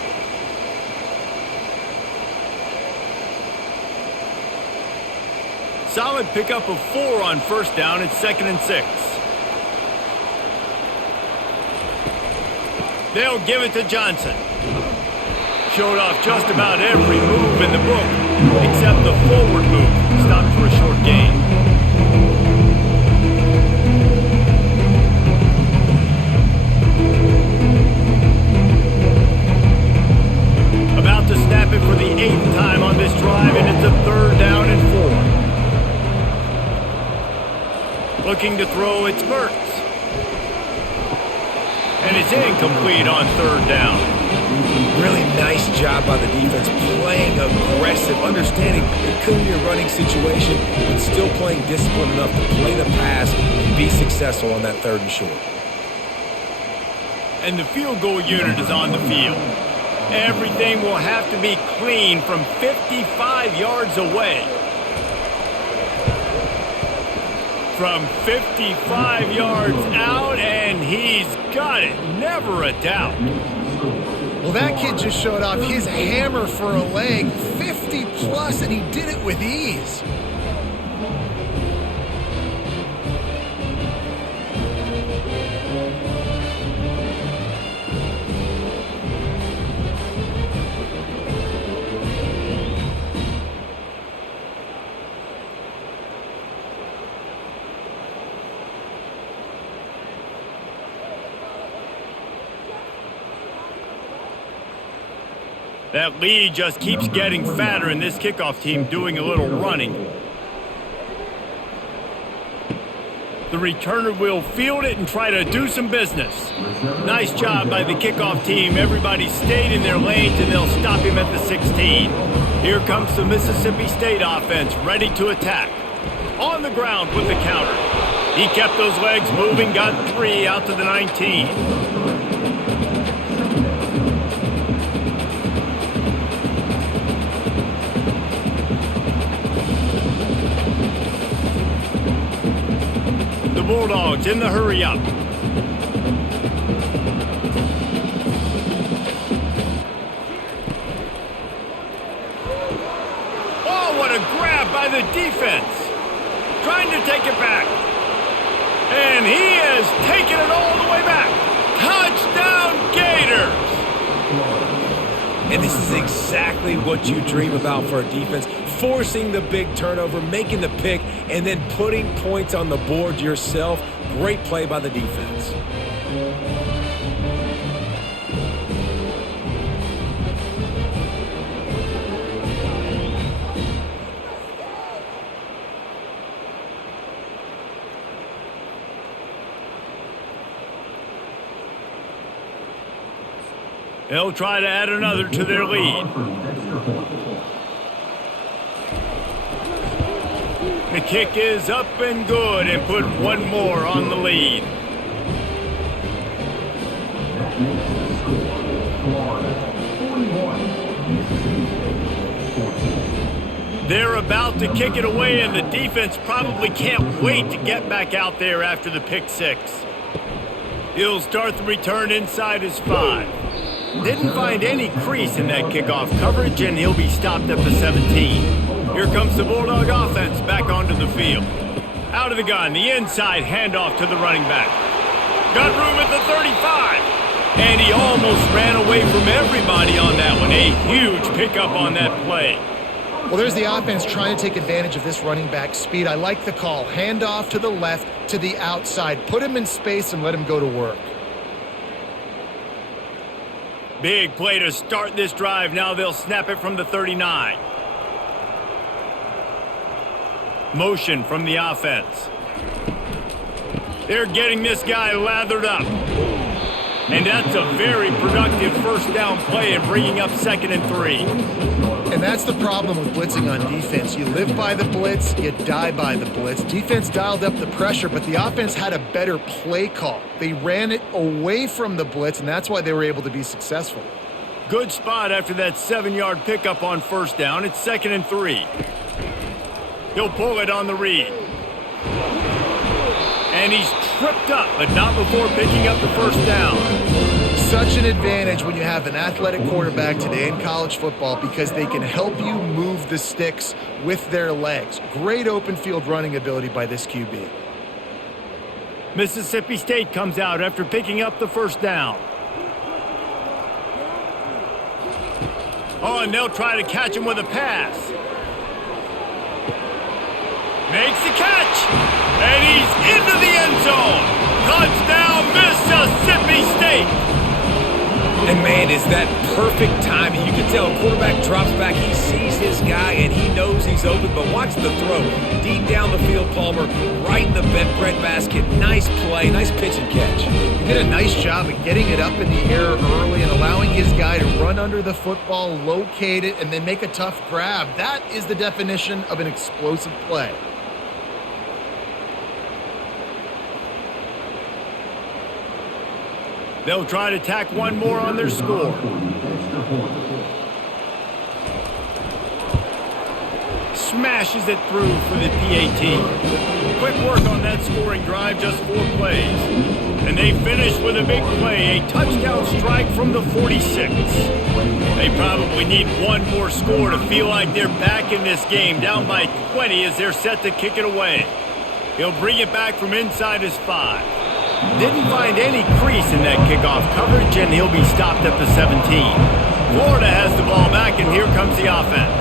Solid pickup of 4 on first down. It's 2nd and 6. They'll give it to Johnson. Showed off just about every move in the book, except the forward move. Stopped for a short gain. About to snap it for the 8th time on this drive, and it's a 3rd down and 4. Looking to throw, it's Mertz. And it's incomplete on 3rd down. Really nice job by the defense, playing aggressive, understanding it could be a running situation, but still playing disciplined enough to play the pass and be successful on that 3rd and short. And the field goal unit is on the field. Everything will have to be clean from 55 yards away. From 55 yards out, and he's got it. Never a doubt. Well, that kid just showed off his hammer for a leg, 50+, and he did it with ease. That lead just keeps getting fatter, and this kickoff team doing a little running. The returner will field it and try to do some business. Nice job by the kickoff team. Everybody stayed in their lanes, and they'll stop him at the 16. Here comes the Mississippi State offense, ready to attack. On the ground with the counter. He kept those legs moving, got 3 out to the 19. The Bulldogs in the hurry up. Oh, what a grab by the defense. Trying to take it back. And he has taken it all the way back. Touchdown Gators! And this is exactly what you dream about for a defense. Forcing the big turnover, making the pick, and then putting points on the board yourself. Great play by the defense. They'll try to add another to their lead. The kick is up and good, and put one more on the lead. They're about to kick it away, and the defense probably can't wait to get back out there after the pick 6. He'll start the return inside his 5. Didn't find any crease in that kickoff coverage, and he'll be stopped at the 17. Here comes the Bulldog offense back onto the field. Out of the gun, the inside handoff to the running back. Got room at the 35. And he almost ran away from everybody on that one. A huge pickup on that play. Well, there's the offense trying to take advantage of this running back speed. I like the call. Handoff to the left, to the outside. Put him in space and let him go to work. Big play to start this drive. Now they'll snap it from the 39. Motion from the offense. They're getting this guy lathered up. And that's a very productive first down play and bringing up 2nd and 3. And that's the problem with blitzing on defense. You live by the blitz, you die by the blitz. Defense dialed up the pressure, but the offense had a better play call. They ran it away from the blitz, and that's why they were able to be successful. Good spot after that 7-yard pickup on first down. It's 2nd and 3. He'll pull it on the read. And he's tripped up, but not before picking up the first down. Such an advantage when you have an athletic quarterback today in college football because they can help you move the sticks with their legs. Great open field running ability by this QB. Mississippi State comes out after picking up the first down. Oh, and they'll try to catch him with a pass. Makes the catch. And he's into the end zone. Touchdown, Mississippi State. And, man, is that perfect timing. You can tell a quarterback drops back. He sees his guy, and he knows he's open. But watch the throw. Deep down the field, Palmer, right in the breadbasket. Nice play, nice pitch and catch. He did a nice job of getting it up in the air early and allowing his guy to run under the football, locate it, and then make a tough grab. That is the definition of an explosive play. They'll try to tack one more on their score. Smashes it through for the PAT. Quick work on that scoring drive, just 4 plays. And they finish with a big play, a touchdown strike from the 46. They probably need one more score to feel like they're back in this game, down by 20 as they're set to kick it away. He'll bring it back from inside his 5. Didn't find any crease in that kickoff coverage, and he'll be stopped at the 17. Florida has the ball back, and here comes the offense.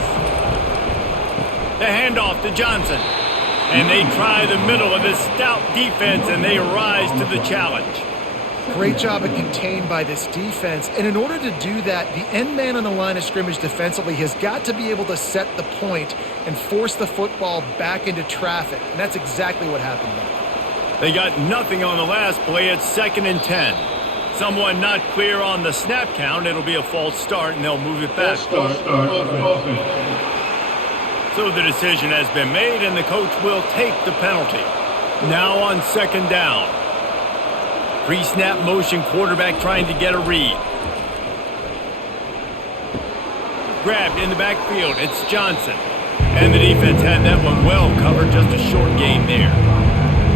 The handoff to Johnson. And they try the middle of this stout defense, and they rise to the challenge. Great job of contained by this defense. And in order to do that, the end man on the line of scrimmage defensively has got to be able to set the point and force the football back into traffic. And that's exactly what happened there. They got nothing on the last play. It's 2nd and 10. Someone not clear on the snap count. It'll be a false start, and they'll move it back. So the decision has been made, and the coach will take the penalty. Now on 2nd down. Pre-snap motion, quarterback trying to get a read. Grabbed in the backfield. It's Johnson. And the defense had that one well covered. Just a short gain there.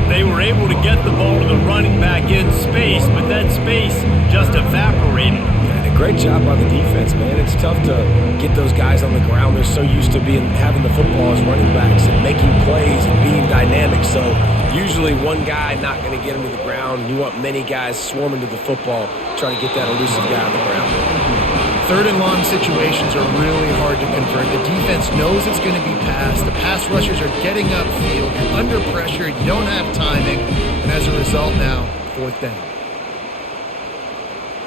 They were able to get the ball to the running back in space, but that space just evaporated. And a great job by the defense, man. It's tough to get those guys on the ground. They're so used to having the football as running backs and making plays and being dynamic. So usually one guy not going to get him to the ground. You want many guys swarming to the football, trying to get that elusive guy on the ground. 3rd and long situations are really hard to convert. The defense knows it's going to be passed. The pass rushers are getting upfield. You're under pressure. You don't have timing. And as a result now, 4th down.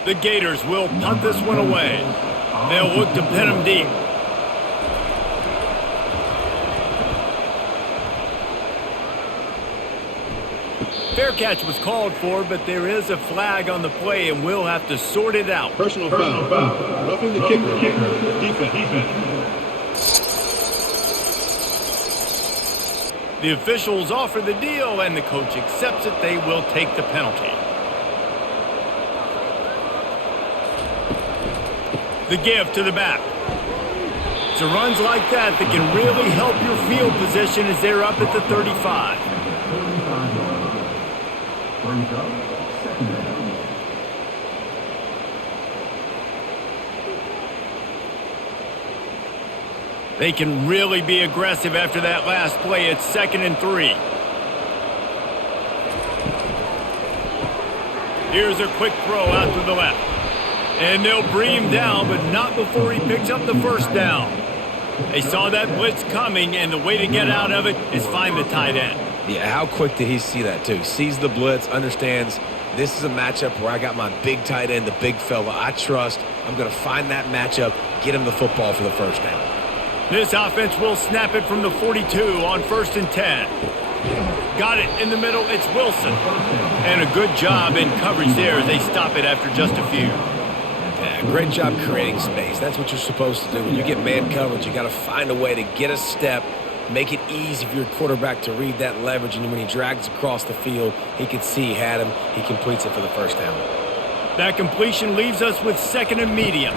The Gators will punt this one away. They'll look to pin them deep. Fair catch was called for, but there is a flag on the play, and we'll have to sort it out. Personal foul. Roughing the kicker. Defense. The officials offer the deal, and the coach accepts it. They will take the penalty. The give to the back. It's runs like that can really help your field position as they're up at the 35. They can really be aggressive after that last play. It's 2nd and 3. Here's a quick throw out to the left. And they'll bring him down, but not before he picks up the first down. They saw that blitz coming, and the way to get out of it is find the tight end. Yeah, how quick did he see that, too? Sees the blitz, understands this is a matchup where I got my big tight end, the big fella I trust. I'm going to find that matchup, get him the football for the first down. This offense will snap it from the 42 on 1st and 10. Got it in the middle. It's Wilson. And a good job in coverage there as they stop it after just a few. Yeah, great job creating space. That's what you're supposed to do. When you get man coverage, you got to find a way to get a step, make it easy for your quarterback to read that leverage, and when he drags across the field, he can see he had him. He completes it for the first down. That completion leaves us with 2nd and medium.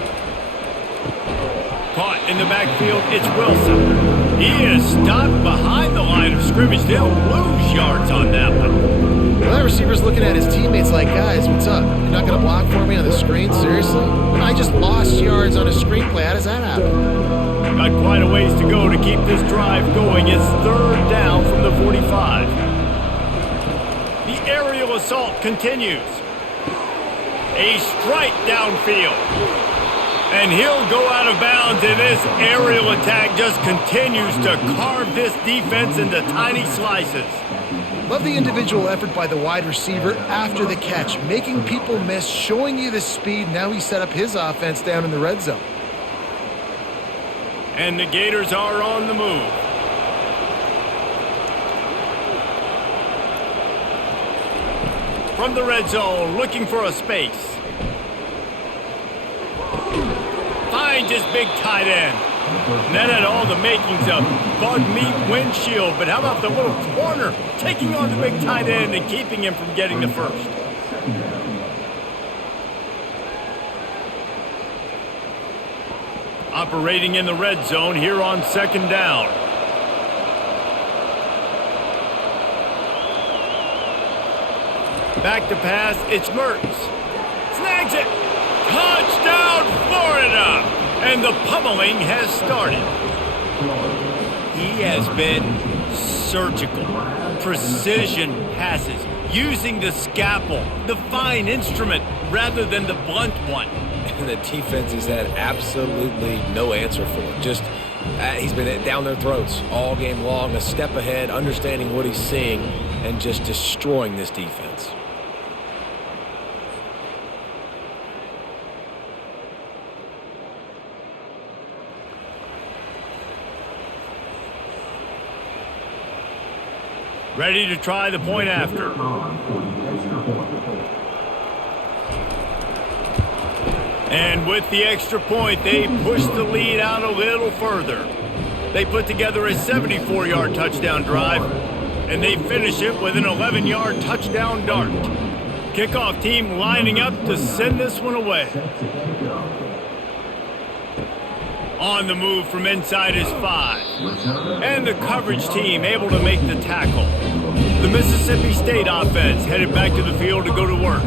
Caught in the backfield, it's Wilson. He is stopped behind the line of scrimmage. They'll lose yards on that one. Well, that receiver's looking at his teammates like, guys, what's up? You're not going to block for me on the screen? Seriously? I just lost yards on a screenplay. How does that happen? Got quite a ways to go to keep this drive going. It's 3rd down from the 45. The aerial assault continues. A strike downfield. And he'll go out of bounds, and this aerial attack just continues to carve this defense into tiny slices. Love the individual effort by the wide receiver after the catch, making people miss, showing you the speed. Now he set up his offense down in the red zone. And the Gators are on the move. From the red zone, looking for a space. Finds his big tight end. And that had all the makings of bug meat windshield, but how about the little corner taking on the big tight end and keeping him from getting the first? Operating in the red zone here on 2nd down. Back to pass, it's Mertz. Snags it. Touchdown, Florida! And the pummeling has started. He has been surgical. Precision passes, using the scalpel, the fine instrument, rather than the blunt one. And the defense has had absolutely no answer for it. Just, he's been down their throats all game long, a step ahead, understanding what he's seeing, and just destroying this defense. Ready to try the point after. And with the extra point, they push the lead out a little further. They put together a 74-yard touchdown drive, and they finish it with an 11-yard touchdown dart. Kickoff team lining up to send this one away. On the move from inside his 5. And the coverage team able to make the tackle. The Mississippi State offense headed back to the field to go to work.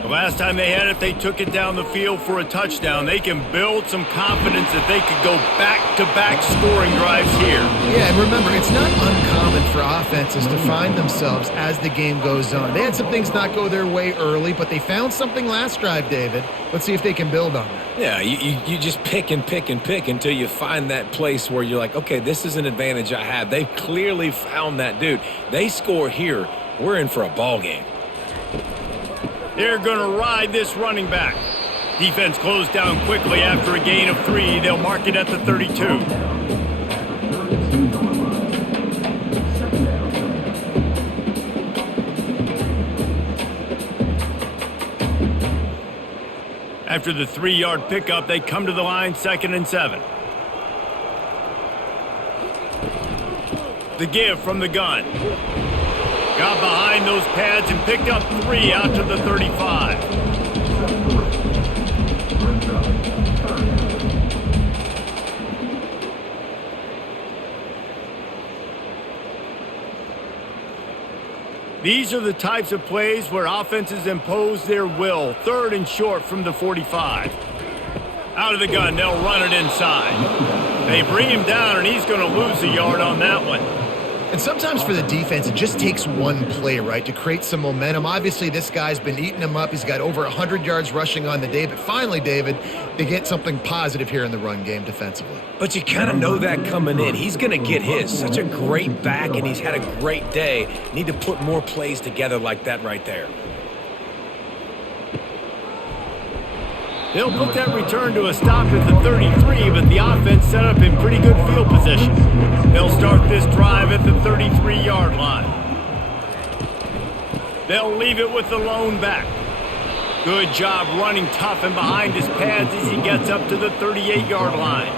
The last time they had it, they took it down the field for a touchdown. They can build some confidence that they could go back-to-back scoring drives here. Yeah, and remember, it's not uncommon for offenses to find themselves as the game goes on. They had some things not go their way early, but they found something last drive, David. Let's see if they can build on that. Yeah, you just pick and pick and pick until you find that place where you're like, okay, this is an advantage I have. They've clearly found that, dude. They score here, we're in for a ball game. They're going to ride this running back. Defense closed down quickly after a gain of 3. They'll mark it at the 32. After the 3-yard pickup, they come to the line, 2nd and 7. The give from the gun. Got behind those pads and picked up 3 out to the 35. These are the types of plays where offenses impose their will. 3rd and short from the 45. Out of the gun, they'll run it inside. They bring him down, and he's going to lose a yard on that one. And sometimes for the defense, it just takes one play, right, to create some momentum. Obviously, this guy's been eating him up. He's got over 100 yards rushing on the day. But finally, David, they get something positive here in the run game defensively. But you kind of know that coming in. He's going to get his. Such a great back, and he's had a great day. Need to put more plays together like that right there. They'll put that return to a stop at the 33, but the offense set up in pretty good field position. They'll start this drive at the 33-yard line. They'll leave it with the lone back. Good job running tough and behind his pads as he gets up to the 38-yard line.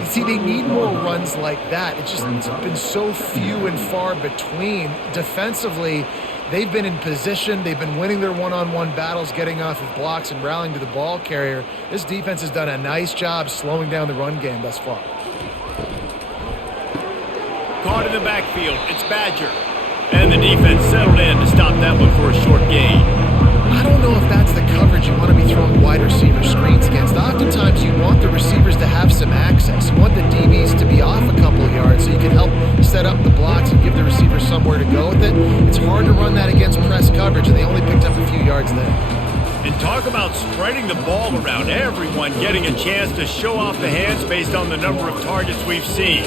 You see, they need more runs like that. It's been so few and far between. Defensively, they've been in position. They've been winning their one-on-one battles, getting off of blocks and rallying to the ball carrier. This defense has done a nice job slowing down the run game thus far. Caught in the backfield, it's Badger. And the defense settled in to stop that one for a short gain. I don't know if that's the coverage you want to be throwing wide receiver screens against. Oftentimes you want the receivers to have some access. You want the DBs to be off a couple of yards so you can help set up the blocks and give the receivers somewhere to go with it. It's hard to run that against press coverage, and they only picked up a few yards there. And talk about spreading the ball around. Everyone getting a chance to show off the hands based on the number of targets we've seen.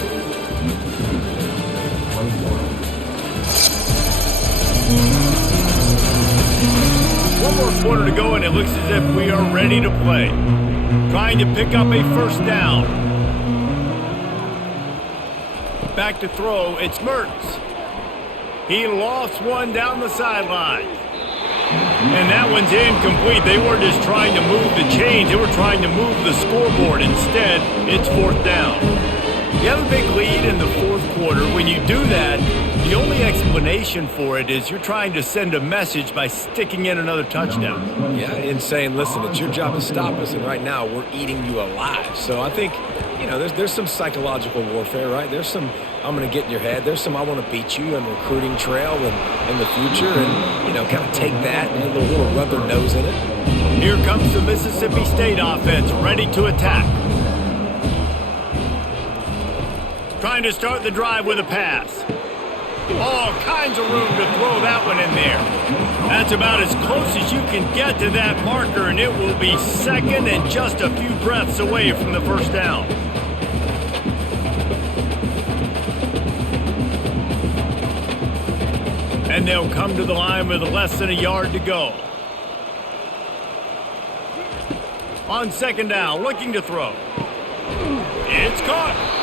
One more quarter to go, and it looks as if we are ready to play. Trying to pick up a first down. Back to throw, it's Mertz. He lost one down the sideline. And that one's incomplete. They weren't just trying to move the chains, they were trying to move the scoreboard. Instead, it's fourth down. You have a big lead in the fourth quarter. When you do that, the only explanation for it is you're trying to send a message by sticking in another touchdown. Yeah, and saying, listen, it's your job to stop us, and right now we're eating you alive. So I think, there's some psychological warfare, right? There's some, I'm going to get in your head. There's some, I want to beat you on the recruiting trail and in the future, and, kind of take that and they'll rub their nose in it. Here comes the Mississippi State offense, ready to attack. Trying to start the drive with a pass. All kinds of room to throw that one in there. That's about as close as you can get to that marker, and it will be second and just a few breaths away from the first down. And they'll come to the line with less than a yard to go. On second down, looking to throw. It's caught.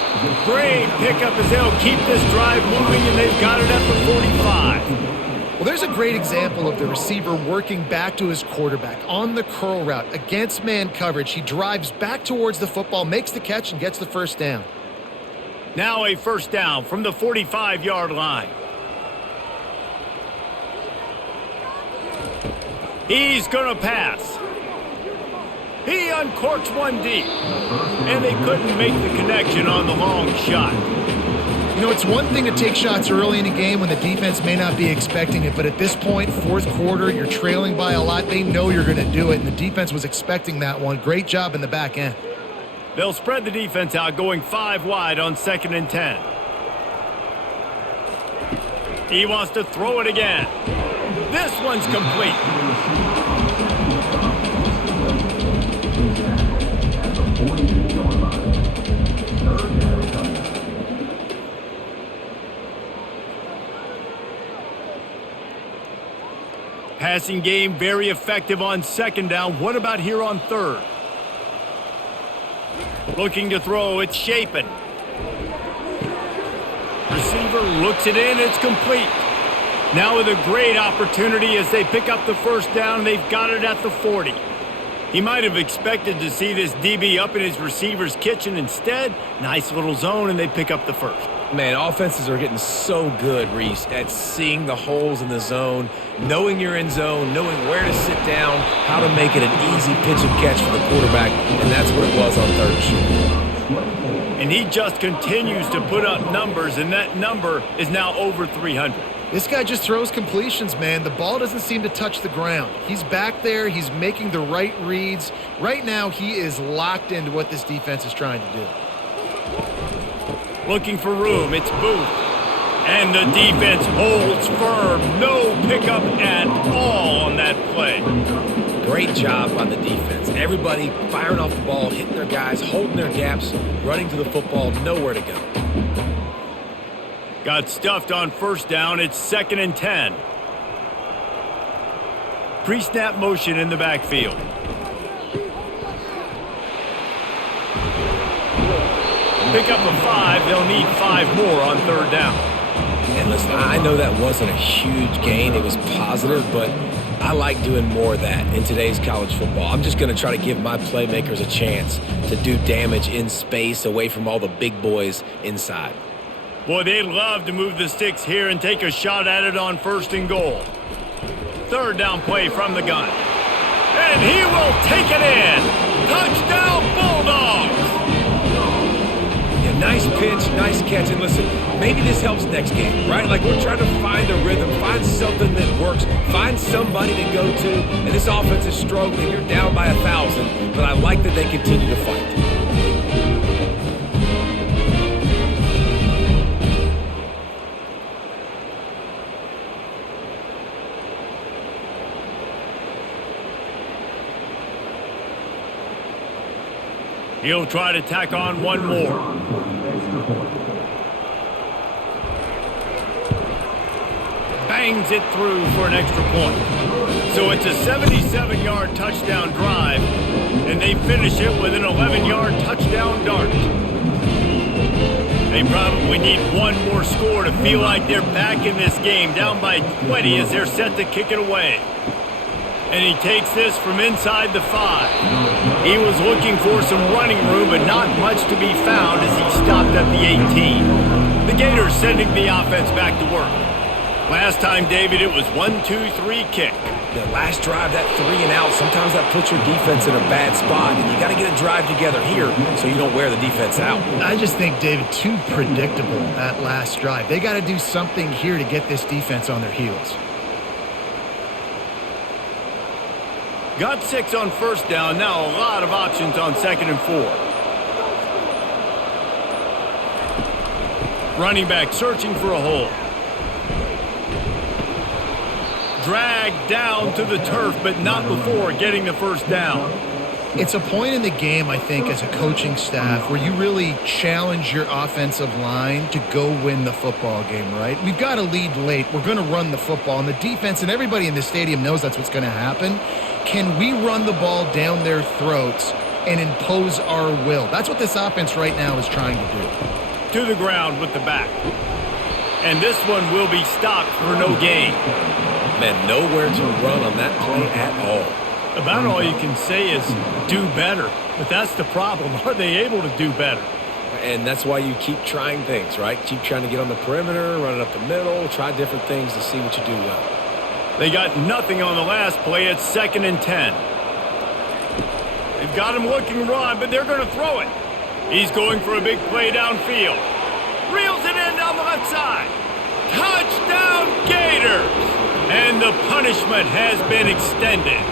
Great pickup as they'll keep this drive moving, and they've got it at the 45. Well, there's a great example of the receiver working back to his quarterback on the curl route against man coverage. He drives back towards the football, makes the catch, and gets the first down. Now a first down from the 45-yard line. He's going to pass. He uncorks one deep, and they couldn't make the connection on the long shot. It's one thing to take shots early in a game when the defense may not be expecting it, but at this point, fourth quarter, you're trailing by a lot. They know you're going to do it, and the defense was expecting that one. Great job in the back end. They'll spread the defense out, going 5 wide on 2nd and 10. He wants to throw it again. This one's complete. Passing game very effective on second down. What about here on third? Looking to throw, it's Shapen. Receiver looks it in, it's complete. Now with a great opportunity as they pick up the first down, they've got it at the 40. He might have expected to see this DB up in his receiver's kitchen. Instead, nice little zone, and they pick up the first. Man, offenses are getting so good, Reese, at seeing the holes in the zone, knowing you're in zone, knowing where to sit down, how to make it an easy pitch and catch for the quarterback, and that's what it was on third and short. And he just continues to put up numbers, and that number is now over 300. This guy just throws completions, man. The ball doesn't seem to touch the ground. He's back there. He's making the right reads. Right now, he is locked into what this defense is trying to do. Looking for room, it's Booth. And the defense holds firm. No pickup at all on that play. Great job by the defense. Everybody firing off the ball, hitting their guys, holding their gaps, running to the football, nowhere to go. Got stuffed on first down. It's 2nd and 10. Pre-snap motion in the backfield. Pick up a 5. They'll need 5 more on third down. And listen, I know that wasn't a huge gain. It was positive, but I like doing more of that in today's college football. I'm just going to try to give my playmakers a chance to do damage in space away from all the big boys inside. Boy, they'd love to move the sticks here and take a shot at it on 1st and goal. 3rd down play from the gun. And he will take it in. Touchdown, Bulldogs! Yeah, nice pitch, nice catch. And listen, maybe this helps next game, right? Like we're trying to find a rhythm, find something that works, find somebody to go to. And this offense is struggling. You're down by 1,000, but I like that they continue to fight. He'll try to tack on one more. Bangs it through for an extra point. So it's a 77-yard touchdown drive, and they finish it with an 11-yard touchdown dart. They probably need one more score to feel like they're back in this game, down by 20 as they're set to kick it away. And he takes this from inside the 5. He was looking for some running room, but not much to be found as he stopped at the 18. The Gators sending the offense back to work. Last time, David, it was 1-2-3 kick. The last drive, that 3 and out, sometimes that puts your defense in a bad spot, and you got to get a drive together here so you don't wear the defense out. I just think, David, too predictable that last drive. They got to do something here to get this defense on their heels. Got 6 on 1st down. Now a lot of options on 2nd and 4. Running back searching for a hole. Dragged down to the turf, but not before getting the 1st down. It's a point in the game, I think, as a coaching staff where you really challenge your offensive line to go win the football game, right? We've got a lead late. We're going to run the football. And the defense and everybody in the stadium knows that's what's going to happen. Can we run the ball down their throats and impose our will? That's what this offense right now is trying to do. To the ground with the back. And this one will be stopped for no gain. Man, nowhere to run on that play at all. About all you can say is do better. But that's the problem. Are they able to do better? And that's why you keep trying things, right? Keep trying to get on the perimeter, run it up the middle, try different things to see what you do well. They got nothing on the last play. It's 2nd and 10. They've got him looking run, but they're going to throw it. He's going for a big play downfield. Reels it in down the left side. Touchdown, Gators! And the punishment has been extended.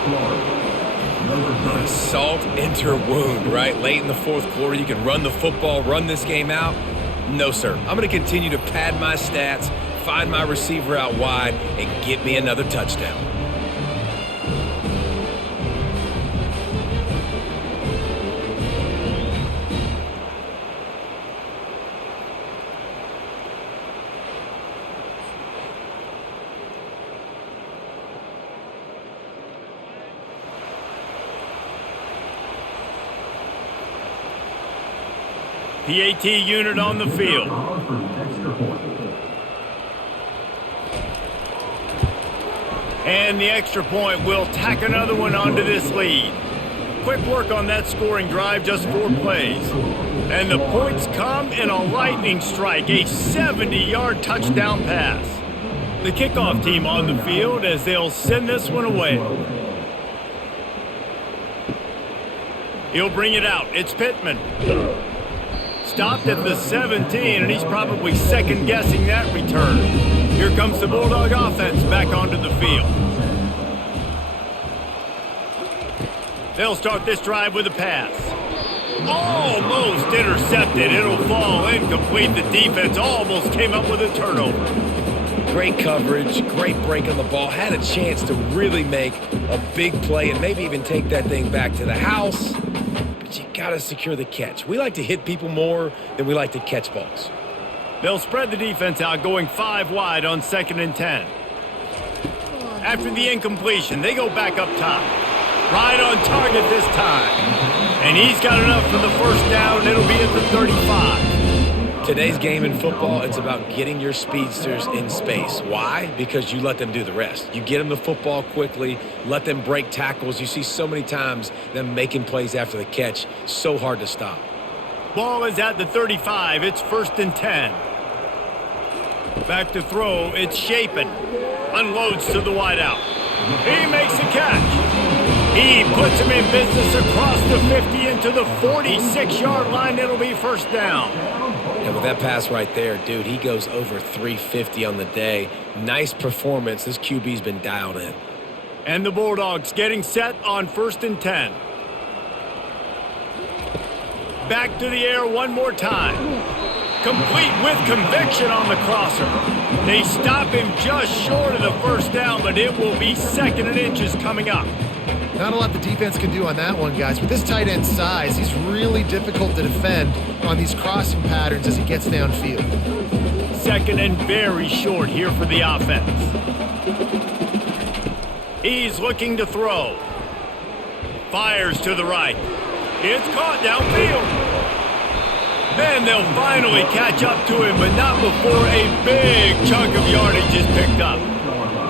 Salt enter wound, right? Late in the 4th quarter, you can run the football, run this game out. No, sir. I'm going to continue to pad my stats, find my receiver out wide, and get me another touchdown. PAT unit on the field. And the extra point will tack another one onto this lead. Quick work on that scoring drive, just 4 plays. And the points come in a lightning strike, a 70-yard touchdown pass. The kickoff team on the field as they'll send this one away. He'll bring it out. It's Pittman. Stopped at the 17, and he's probably second-guessing that return. Here comes the Bulldog offense back onto the field. They'll start this drive with a pass. Almost intercepted. It'll fall incomplete. The defense almost came up with a turnover. Great coverage, great break on the ball. Had a chance to really make a big play and maybe even take that thing back to the house. But you got to secure the catch. We like to hit people more than we like to catch balls. They'll spread the defense out, going 5 wide on 2nd and 10. After the incompletion, they go back up top. Right on target this time. And he's got enough for the 1st down, and it'll be at the 35. Today's game in football, it's about getting your speedsters in space. Why? Because you let them do the rest. You get them the football quickly, let them break tackles. You see so many times them making plays after the catch. So hard to stop. Ball is at the 35. It's 1st and 10. Back to throw. It's Shapen. Unloads to the wideout. He makes the catch. He puts him in business across the 50 into the 46-yard line. It'll be 1st down. And with that pass right there, dude, he goes over 350 on the day. Nice performance. This QB's been dialed in. And the Bulldogs getting set on 1st and 10. Back to the air one more time. Complete with conviction on the crosser. They stop him just short of the 1st down, but it will be 2nd and inches coming up. Not a lot the defense can do on that one, guys. With this tight end size, he's really difficult to defend on these crossing patterns as he gets downfield. 2nd and very short here for the offense. He's looking to throw. Fires to the right. It's caught downfield. Then they'll finally catch up to him, but not before a big chunk of yardage is picked up.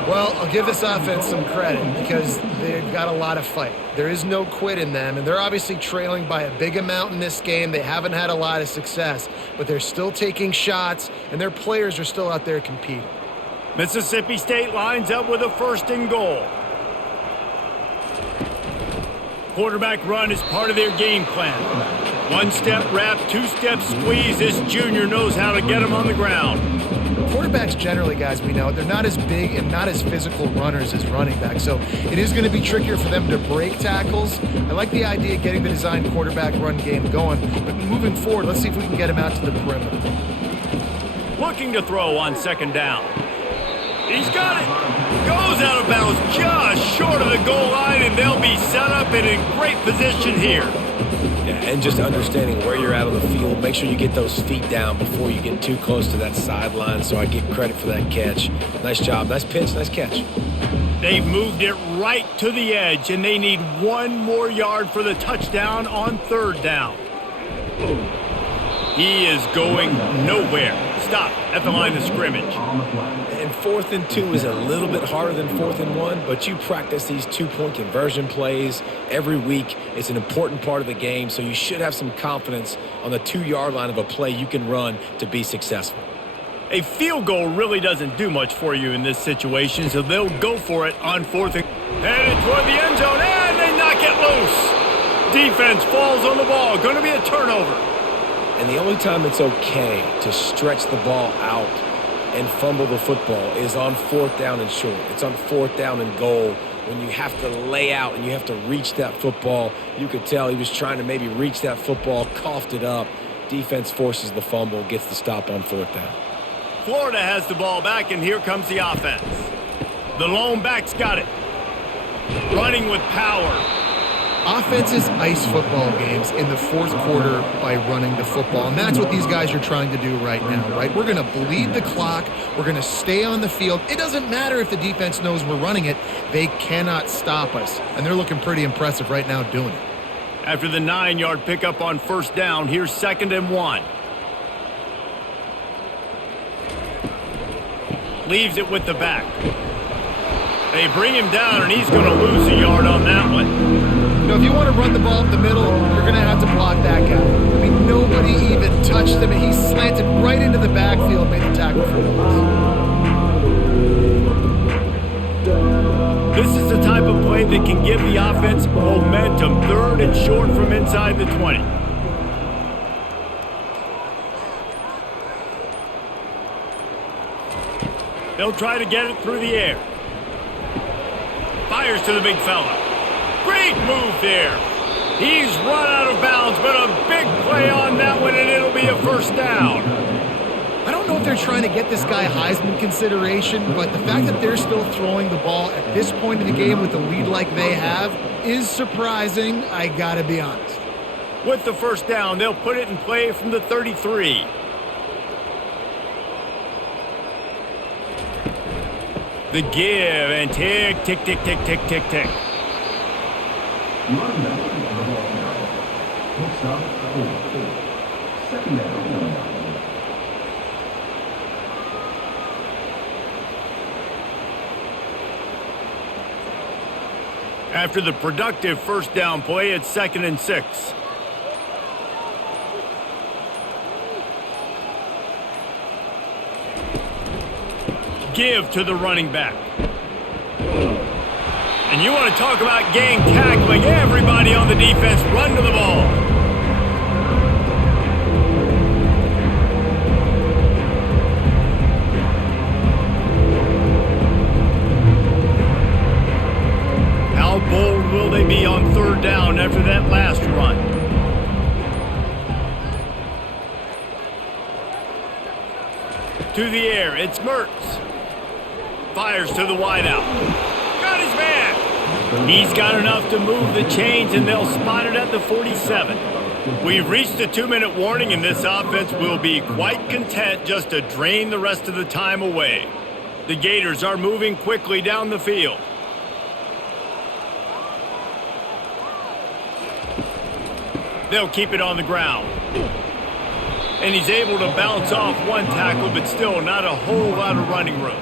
Well, I'll give this offense some credit because they've got a lot of fight. There is no quit in them, and they're obviously trailing by a big amount in this game. They haven't had a lot of success, but they're still taking shots, and their players are still out there competing. Mississippi State lines up with a 1st and goal. Quarterback run is part of their game plan. 1-step wrap, 2-step squeeze. This junior knows how to get him on the ground. Quarterbacks generally, guys, we know, they're not as big and not as physical runners as running backs, so it is going to be trickier for them to break tackles. I like the idea of getting the design quarterback run game going, but moving forward, let's see if we can get him out to the perimeter. Looking to throw on 2nd down. He's got it. Goes out of bounds just short of the goal line, and they'll be set up and in great position here. Yeah, and just understanding where you're at on the field. Make sure you get those feet down before you get too close to that sideline, so I get credit for that catch. Nice job. Nice pitch. Nice catch. They've moved it right to the edge, and they need 1 more yard for the touchdown on 3rd down. He is going nowhere. Stop at the line of scrimmage. And 4th and 2 is a little bit harder than 4th and 1, but you practice these 2-point conversion plays every week. It's an important part of the game, so you should have some confidence on the 2-yard line of a play you can run to be successful. A field goal really doesn't do much for you in this situation, so they'll go for it on 4th and headed toward the end zone, and they knock it loose. Defense falls on the ball. Going to be a turnover. And the only time it's okay to stretch the ball out and fumble the football is on 4th down and short. It's on 4th down and goal when you have to lay out and you have to reach that football. You could tell he was trying to maybe reach that football, coughed it up. Defense forces the fumble, gets the stop on 4th down. Florida has the ball back, and here comes the offense. The lone back's got it. Running with power. Offenses ice football games in the 4th quarter by running the football, and that's what these guys are trying to do right now, right? We're going to bleed the clock. We're going to stay on the field. It doesn't matter if the defense knows we're running it. They cannot stop us, and they're looking pretty impressive right now doing it. After the 9-yard pickup on 1st down, here's 2nd and 1. Leaves it with the back. They bring him down, and he's going to lose a yard on that one. You know, if you want to run the ball up the middle, you're going to have to block that guy. I mean, nobody even touched him, and he slanted right into the backfield, made the tackle for loss. This is the type of play that can give the offense momentum. 3rd and short from inside the 20. They'll try to get it through the air. Fires to the big fella. Great move there. He's run out of bounds, but a big play on that one, and it'll be a 1st down. I don't know if they're trying to get this guy Heisman consideration, but the fact that they're still throwing the ball at this point in the game with the lead like they have is surprising, I gotta be honest. With the 1st down, they'll put it in play from the 33. The give and tick, tick, tick, tick, tick, tick, tick. After the productive first down play, it's 2nd and 6. Give to the running back. And you want to talk about gang tackling. Everybody on the defense run to the ball. How bold will they be on 3rd down after that last run? To the air, it's Mertz. Fires to the wideout. Got his man. He's got enough to move the chains, and they'll spot it at the 47. We've reached a 2-minute warning, and this offense will be quite content just to drain the rest of the time away. The Gators are moving quickly down the field. They'll keep it on the ground. And he's able to bounce off one tackle, but still not a whole lot of running room.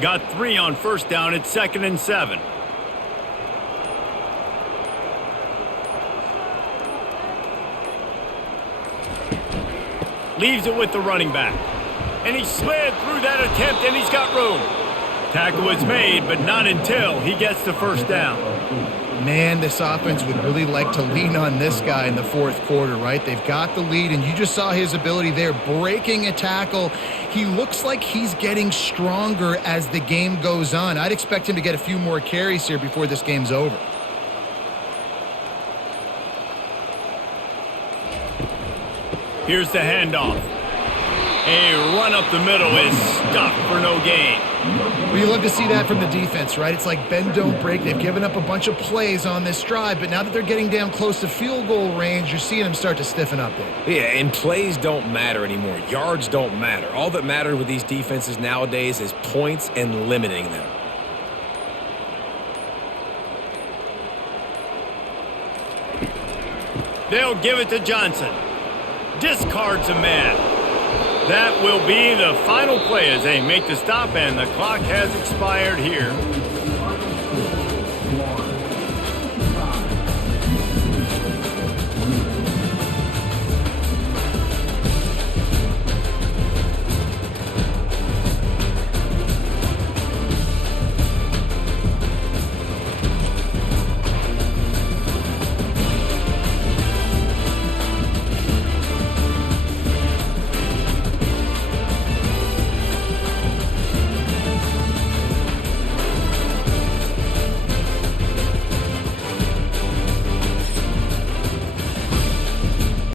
Got 3 on 1st down. It's 2nd and 7. Leaves it with the running back. And he slid through that attempt, and he's got room. Tackle is made, but not until he gets the 1st down. Man, this offense would really like to lean on this guy in the 4th quarter, right? They've got the lead, and you just saw his ability there, breaking a tackle. He looks like he's getting stronger as the game goes on. I'd expect him to get a few more carries here before this game's over. Here's the handoff. A run up the middle is stopped for no gain. Well, you love to see that from the defense, right? It's like bend, don't break. They've given up a bunch of plays on this drive, but now that they're getting down close to field goal range, you're seeing them start to stiffen up there. Yeah, and plays don't matter anymore. Yards don't matter. All that matters with these defenses nowadays is points and limiting them. They'll give it to Johnson. Discards a man. That will be the final play as they make the stop, and the clock has expired here.